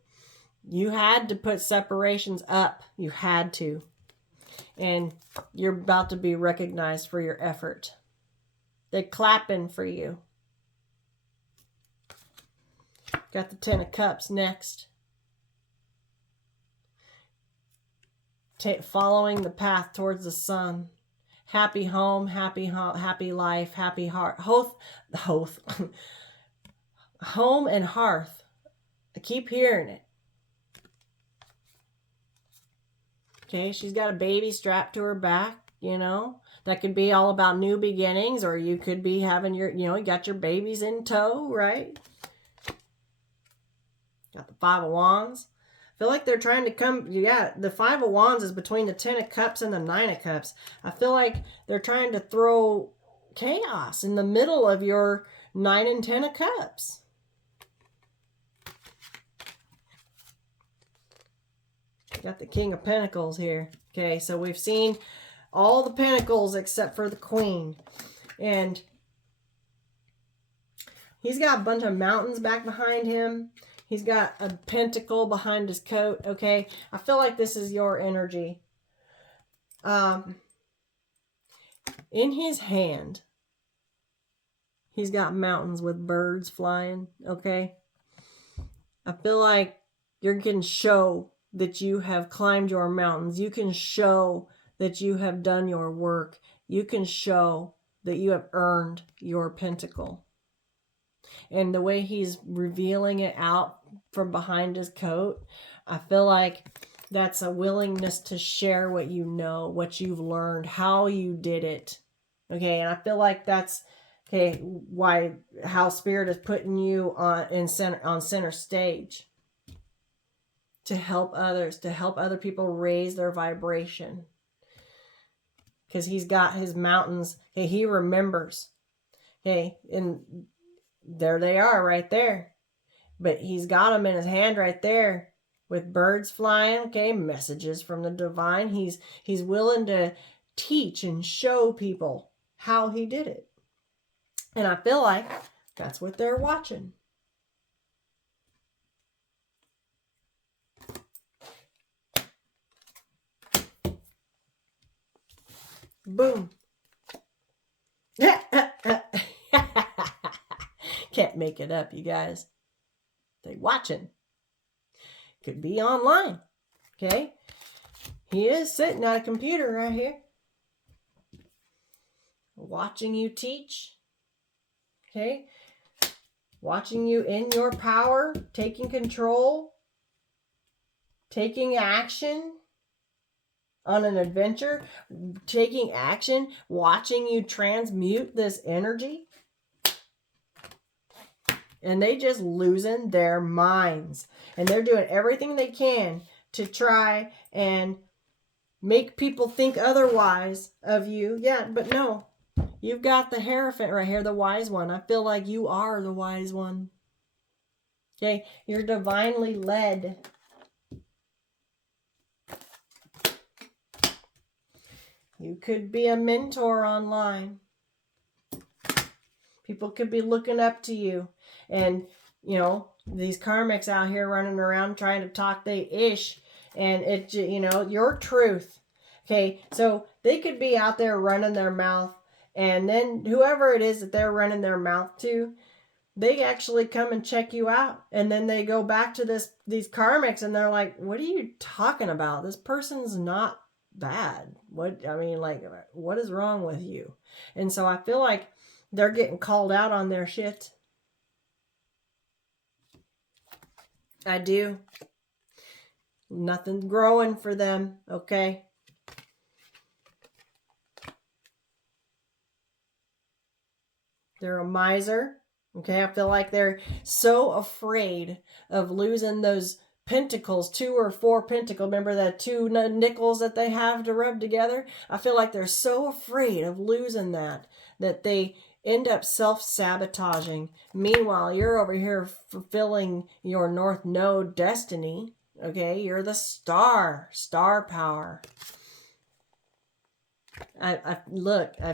had to put separations up. You had to. And you're about to be recognized for your effort. They're clapping for you. Got the Ten of Cups next. Following the path towards the sun. Happy home, happy life, happy heart. Home and hearth. I keep hearing it. Okay, she's got a baby strapped to her back, That could be all about new beginnings, or you could be having you got your babies in tow, right? Got the Five of Wands. I feel like they're trying to come, the Five of Wands is between the Ten of Cups and the Nine of Cups. I feel like they're trying to throw chaos in the middle of your Nine and Ten of Cups. Got the King of Pentacles here. Okay, so we've seen all the pentacles except for the Queen. And he's got a bunch of mountains back behind him. He's got a pentacle behind his coat, okay? I feel like this is your energy. In his hand, he's got mountains with birds flying, okay? I feel like you can show that you have climbed your mountains. You can show that you have done your work. You can show that you have earned your pentacle. And the way he's revealing it out from behind his coat, I feel like that's a willingness to share what you know, what you've learned, how you did it. Okay, and I feel like that's how Spirit is putting you on center stage to help others, to help other people raise their vibration. Because he's got his mountains. Okay, he remembers. Okay, and there they are right there. But he's got them in his hand right there with birds flying. Okay, messages from the divine. He's willing to teach and show people how he did it. And I feel like that's what they're watching. Boom. Can't make it up, you guys. They watching. Could be online. Okay? He is sitting at a computer right here. Watching you teach. Okay? Watching you in your power, taking control, taking action on an adventure, taking action, watching you transmute this energy. And they just losing their minds. And they're doing everything they can to try and make people think otherwise of you. Yeah, but no. You've got the Hierophant right here, the wise one. I feel like you are the wise one. Okay, you're divinely led. You could be a mentor online. People could be looking up to you. And, you know, these karmics out here running around trying to talk they ish. And it, you know, your truth. Okay, so they could be out there running their mouth. And then whoever it is that they're running their mouth to, they actually come and check you out. And then they go back to these karmics and they're like, what are you talking about? This person's not bad. What is wrong with you? And so I feel like they're getting called out on their shit. I do. Nothing's growing for them, okay? They're a miser, okay? I feel like they're so afraid of losing those pentacles, 2 or 4 pentacles. Remember that 2 nickels that they have to rub together? I feel like they're so afraid of losing that they end up self-sabotaging. Meanwhile, you're over here fulfilling your North Node destiny. Okay, you're the star power. I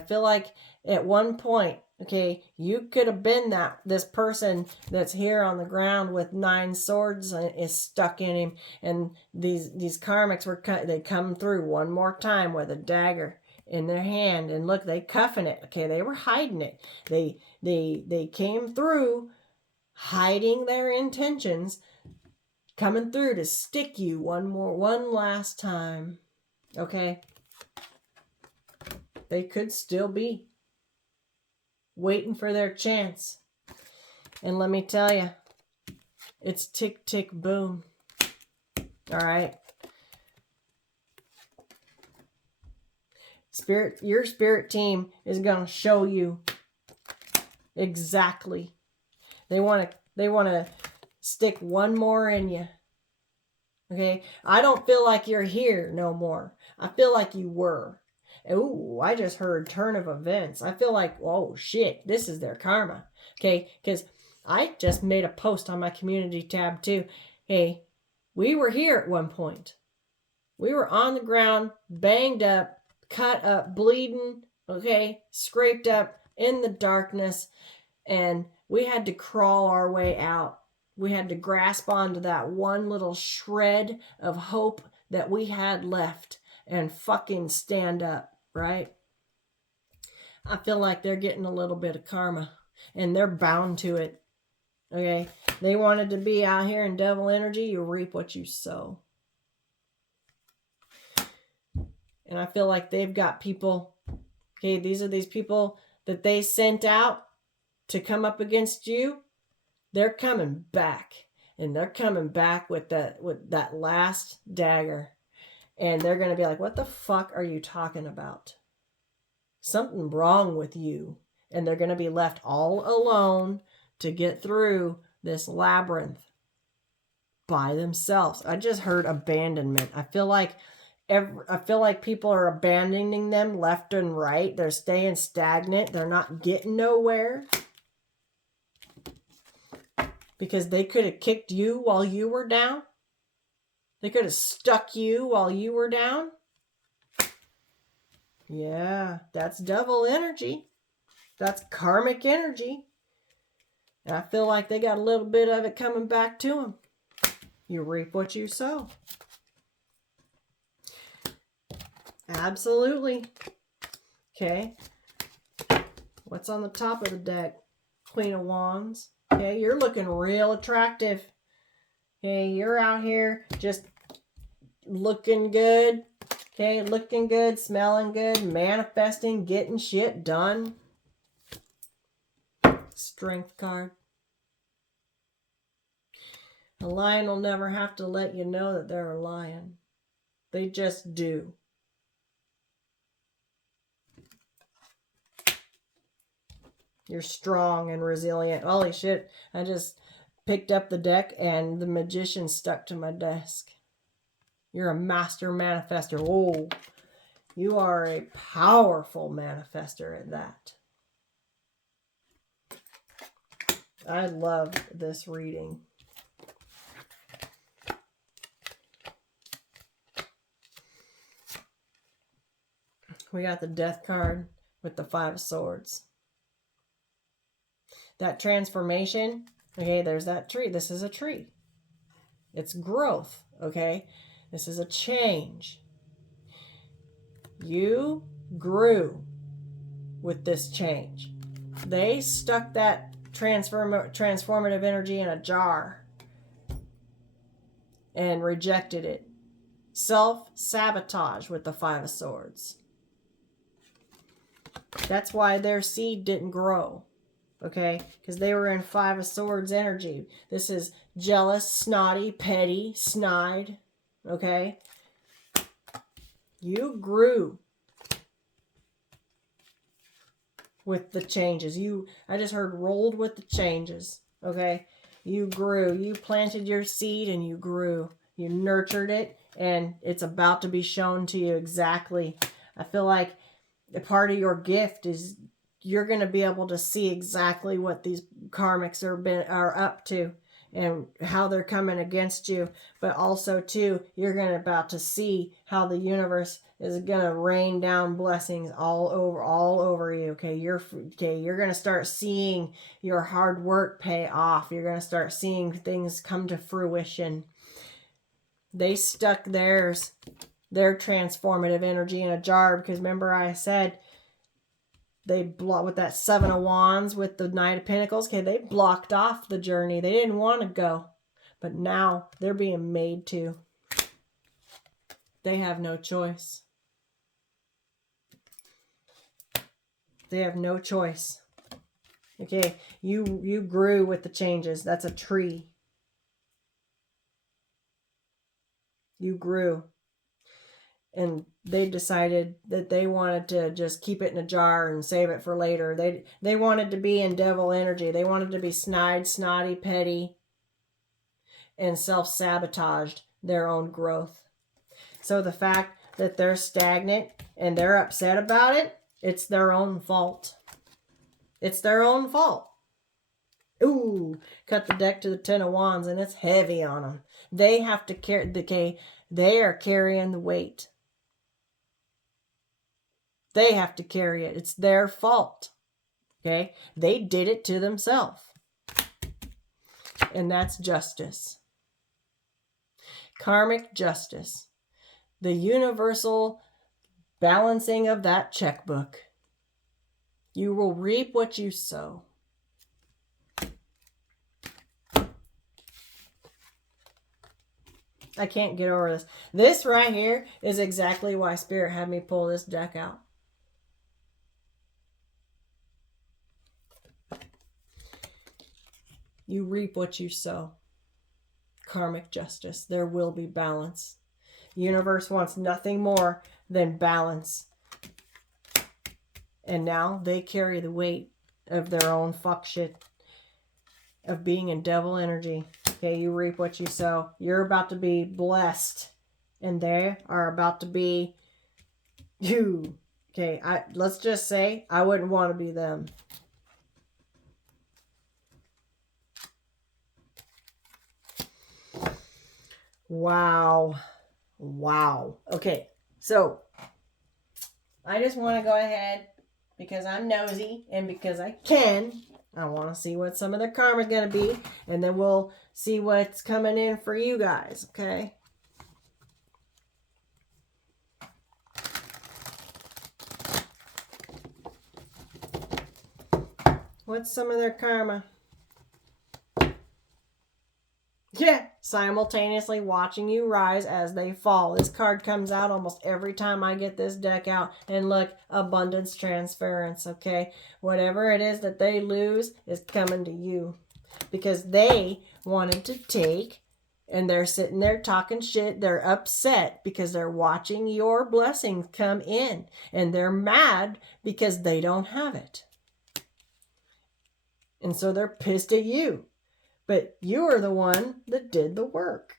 feel like at one point, okay, you could have been this person that's here on the ground with 9 swords is stuck in him, and these karmics they come through one more time with a dagger in their hand, and look, they cuffing it. Okay, they were hiding it. They came through hiding their intentions, coming through to stick you one last time. Okay, they could still be waiting for their chance. And let me tell you, it's tick, tick, boom. All right. Your spirit team is going to show you exactly. They want to stick one more in you. Okay? I don't feel like you're here no more. I feel like you were. Ooh, I just heard turn of events. I feel like, oh shit, this is their karma. Okay, because I just made a post on my community tab too. Hey, we were here at one point. We were on the ground, banged up, cut up, bleeding, okay, scraped up in the darkness, and we had to crawl our way out. We had to grasp onto that one little shred of hope that we had left and fucking stand up. Right? I feel like they're getting a little bit of karma, and they're bound to it. Okay? They wanted to be out here in devil energy. You reap what you sow. And I feel like they've got people, okay, these are these people that they sent out to come up against you. They're coming back, and they're coming back with that last dagger. And they're going to be like, what the fuck are you talking about? Something wrong with you. And they're going to be left all alone to get through this labyrinth by themselves. I just heard abandonment. I feel like people are abandoning them left and right. They're staying stagnant. They're not getting nowhere. Because they could have kicked you while you were down. They could have stuck you while you were down. Yeah, that's devil energy. That's karmic energy. And I feel like they got a little bit of it coming back to them. You reap what you sow. Absolutely. Okay. What's on the top of the deck? Queen of Wands. Okay, you're looking real attractive. Okay, you're out here just looking good. Okay, looking good, smelling good, manifesting, getting shit done. Strength card. A lion will never have to let you know that they're a lion. They just do. You're strong and resilient. Holy shit. I just picked up the deck and the Magician stuck to my desk. You're a master manifester. Oh, you are a powerful manifester at that. I love this reading. We got the Death card with the Five of Swords. That transformation, okay, there's that tree. This is a tree. It's growth, okay? This is a change. You grew with this change. They stuck that transformative energy in a jar and rejected it. Self-sabotage with the Five of Swords. That's why their seed didn't grow. Okay, because they were in Five of Swords energy. This is jealous, snotty, petty, snide. Okay, you grew with the changes. I just heard rolled with the changes. Okay, you grew. You planted your seed and you grew. You nurtured it, and it's about to be shown to you exactly. I feel like a part of your gift is you're going to be able to see exactly what these karmics are up to and how they're coming against you. But also, too, you're about to see how the universe is going to rain down blessings all over you. Okay, you're going to start seeing your hard work pay off. You're going to start seeing things come to fruition. They stuck their transformative energy in a jar because remember I said they blocked with that Seven of Wands with the Knight of Pentacles. Okay, they blocked off the journey. They didn't want to go. But now they're being made to. They have no choice. They have no choice. Okay, you grew with the changes. That's a tree. You grew. And they decided that they wanted to just keep it in a jar and save it for later. They wanted to be in devil energy. They wanted to be snide, snotty, petty, and self-sabotaged their own growth. So the fact that they're stagnant and they're upset about it, it's their own fault. It's their own fault. Ooh, cut the deck to the Ten of Wands, and it's heavy on them. They have to carry they are carrying the weight. They have to carry it. It's their fault. Okay? They did it to themselves. And that's justice. Karmic justice. The universal balancing of that checkbook. You will reap what you sow. I can't get over this. This right here is exactly why Spirit had me pull this deck out. You reap what you sow. Karmic justice. There will be balance. The universe wants nothing more than balance. And now they carry the weight of their own fuck shit. Of being in devil energy. Okay, you reap what you sow. You're about to be blessed. And they are about to be you. Okay, let's just say I wouldn't want to be them. Wow. Wow. Okay, so I just want to go ahead because I'm nosy and because I can. I want to see what some of their karma is going to be. And then we'll see what's coming in for you guys. Okay. What's some of their karma? Yeah, simultaneously watching you rise as they fall. This card comes out almost every time I get this deck out. And look, abundance, transference, okay? Whatever it is that they lose is coming to you. Because they wanted to take, and they're sitting there talking shit. They're upset because they're watching your blessings come in. And they're mad because they don't have it. And so they're pissed at you. But you are the one that did the work.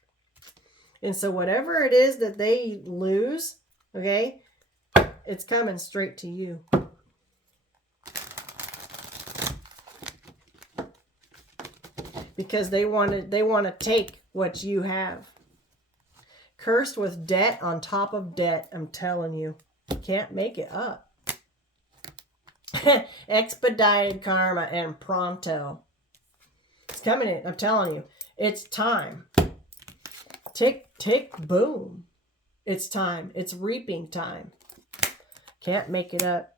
And so whatever it is that they lose, okay, it's coming straight to you. Because they want to take what you have. Cursed with debt on top of debt, I'm telling you. Can't make it up. Expedited karma and pronto. It's coming in. I'm telling you. It's time. Tick, tick, boom. It's time. It's reaping time. Can't make it up.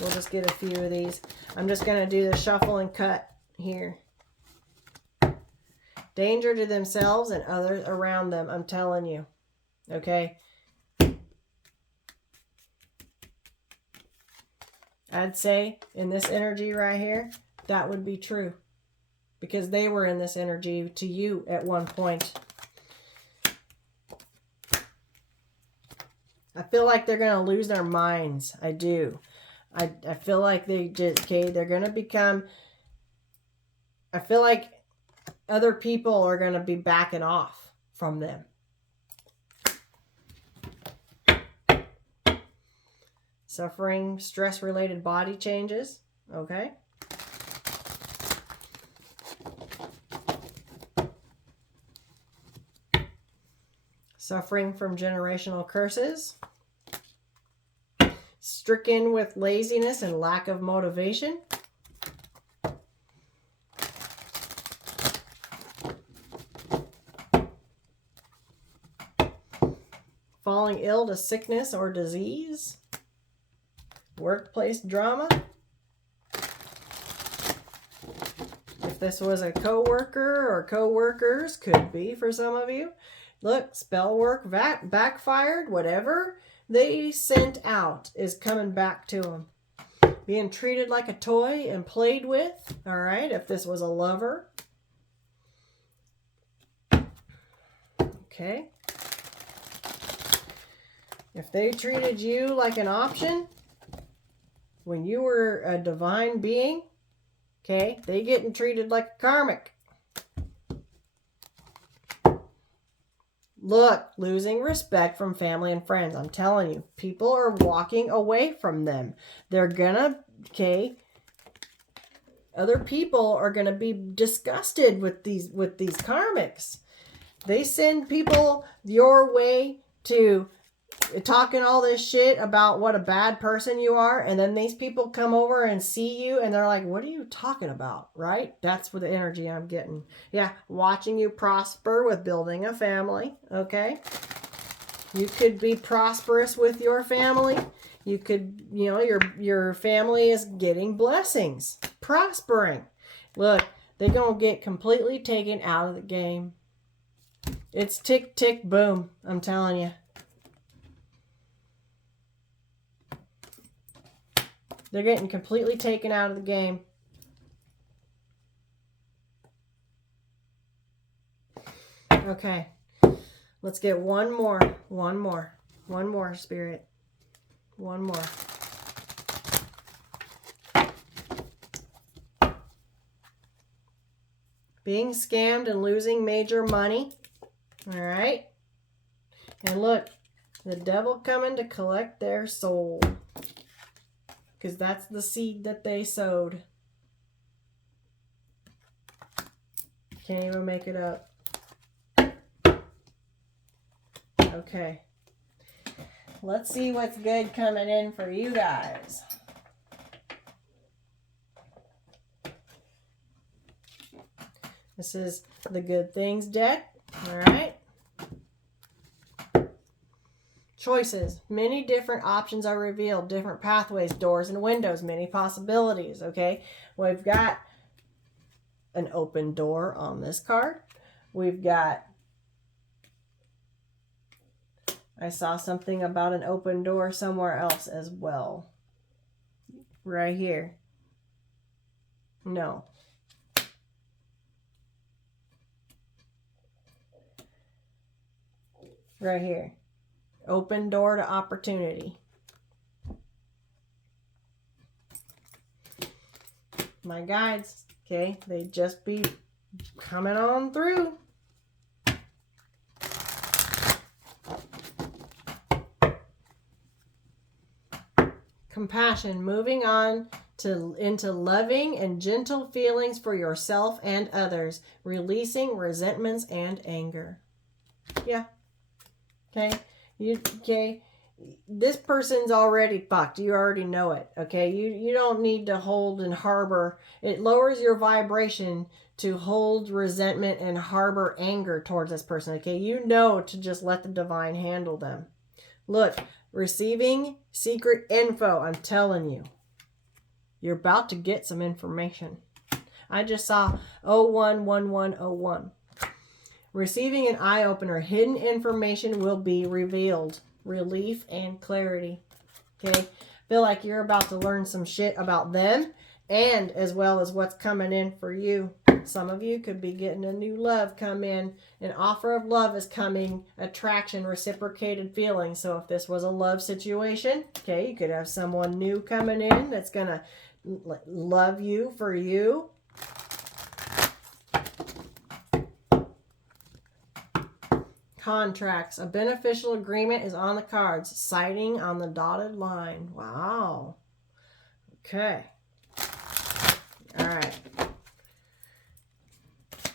We'll just get a few of these. I'm just going to do the shuffle and cut here. Danger to themselves and others around them. I'm telling you. Okay? I'd say in this energy right here, that would be true. Because they were in this energy to you at one point. I feel like they're going to lose their minds. I do. I feel like they just, okay, they're going to become, I feel like other people are going to be backing off from them. Suffering stress-related body changes. Okay. Suffering from generational curses. Stricken with laziness and lack of motivation. Falling ill to sickness or disease. Workplace drama. If this was a coworker or coworkers, could be for some of you. Look, spell work, backfired, whatever they sent out is coming back to them. Being treated like a toy and played with. All right, if this was a lover. Okay. If they treated you like an option when you were a divine being, okay, they getting treated like a karmic. Look, losing respect from family and friends. I'm telling you, people are walking away from them. They're gonna, okay, other people are gonna be disgusted with these karmics. They send people your way to talking all this shit about what a bad person you are, and then these people come over and see you and they're like, what are you talking about? Right? That's what the energy I'm getting. Yeah, watching you prosper with building a family. Okay, you could be prosperous with your family. You could, you know, your family is getting blessings, prospering. Look, they're gonna get completely taken out of the game. It's tick tick boom, I'm telling you. They're getting completely taken out of the game. Okay. Let's get one more. One more. One more, Spirit. One more. Being scammed and losing major money. All right. And look, the devil coming to collect their soul. Because that's the seed that they sowed. Can't even make it up. Okay. Let's see what's good coming in for you guys. This is the good things deck. All right. choices. Many different options are revealed, different pathways, doors and windows, many possibilities, okay? We've got an open door on this card. We've got, I saw something about an open door somewhere else as well. Right here. No. Right here. Open door to opportunity. My guides, okay, they just be coming on through. Compassion, moving on into loving and gentle feelings for yourself and others, releasing resentments and anger. Yeah. Okay. Okay. This person's already fucked. You already know it. Okay. You don't need to hold and harbor. It lowers your vibration to hold resentment and harbor anger towards this person. Okay. You know to just let the divine handle them. Look, receiving secret info. I'm telling you. You're about to get some information. I just saw 011101. Receiving an eye-opener. Hidden information will be revealed. Relief and clarity. Okay? Feel like you're about to learn some shit about them and as well as what's coming in for you. Some of you could be getting a new love come in. An offer of love is coming. Attraction, reciprocated feeling. So if this was a love situation, okay, you could have someone new coming in that's going to love you for you. Contracts. A beneficial agreement is on the cards. Sighting on the dotted line. Wow. Okay. All right.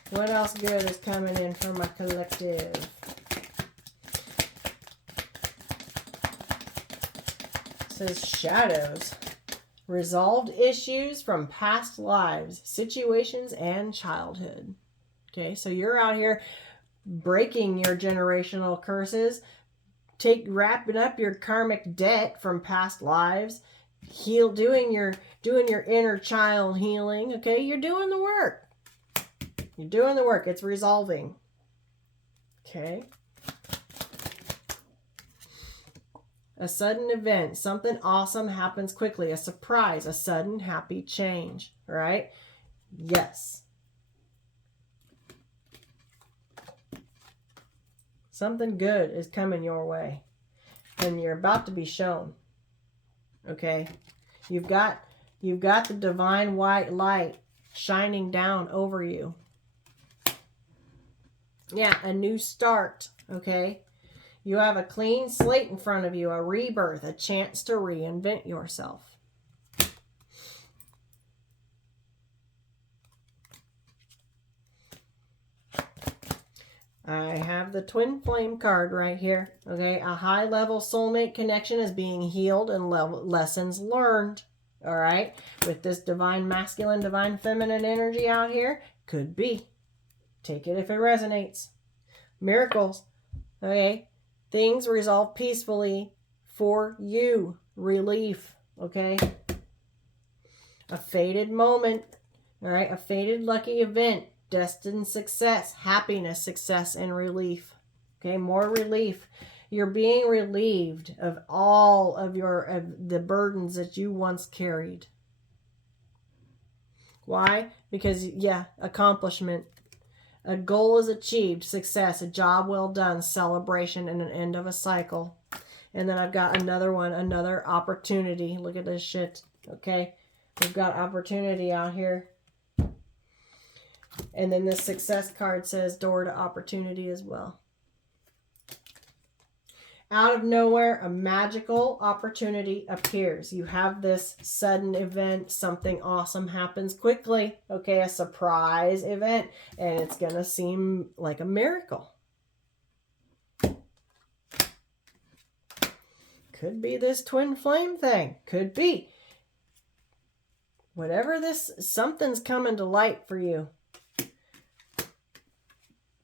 What else good is coming in for my collective? It says shadows. Resolved issues from past lives, situations, and childhood. Okay, so you're out here breaking your generational curses, wrapping up your karmic debt from past lives, doing your inner child healing. Okay, you're doing the work. You're doing the work. It's resolving. Okay. A sudden event. Something awesome happens quickly. A surprise. A sudden happy change. All right? Yes. Something good is coming your way. And you're about to be shown. Okay? You've got the divine white light shining down over you. Yeah, a new start. Okay? You have a clean slate in front of you, a rebirth, a chance to reinvent yourself. I have the twin flame card right here. Okay, a high level soulmate connection is being healed and lessons learned. All right, with this divine masculine, divine feminine energy out here, could be. Take it if it resonates. Miracles. Okay. Things resolve peacefully for you. Relief. Okay. A fated moment. All right. A fated lucky event. Destined success. Happiness, success, and relief. Okay. More relief. You're being relieved of all of the burdens that you once carried. Why? Because, yeah, accomplishment. A goal is achieved, success, a job well done, celebration, and an end of a cycle. And then I've got another one, another opportunity. Look at this shit, okay? We've got opportunity out here. And then this success card says door to opportunity as well. Out of nowhere, a magical opportunity appears. You have this sudden event. Something awesome happens quickly. Okay, a surprise event. And it's going to seem like a miracle. Could be this twin flame thing. Could be. Whatever this, something's coming to light for you.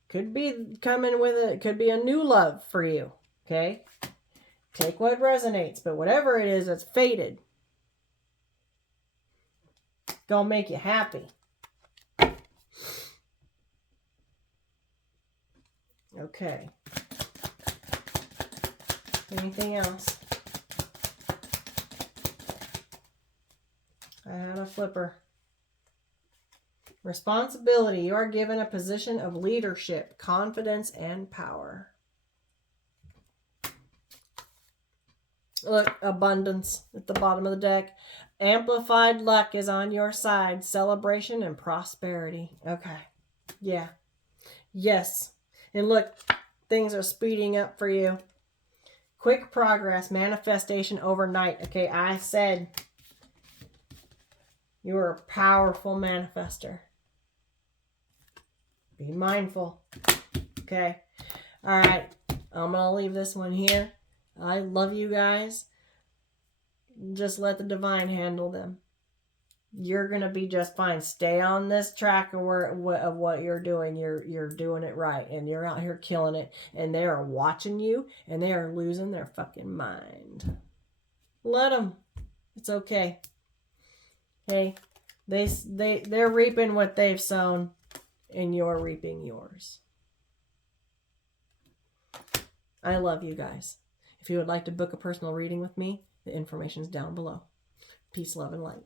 Could be coming with it. Could be a new love for you. Okay. Take what resonates, but whatever it is that's fated, gonna make you happy. Okay. Anything else? I had a flipper. Responsibility. You are given a position of leadership, confidence, and power. Look, abundance at the bottom of the deck. Amplified luck is on your side. Celebration and prosperity. Okay. Yeah. Yes. And look, things are speeding up for you. Quick progress. Manifestation overnight. Okay, I said you are a powerful manifester. Be mindful. Okay. All right. I'm going to leave this one here. I love you guys. Just let the divine handle them. You're going to be just fine. Stay on this track of what you're doing. You're doing it right. And you're out here killing it. And they are watching you. And they are losing their fucking mind. Let them. It's okay. Hey, they're reaping what they've sown. And you're reaping yours. I love you guys. If you would like to book a personal reading with me, the information is down below. Peace, love, and light.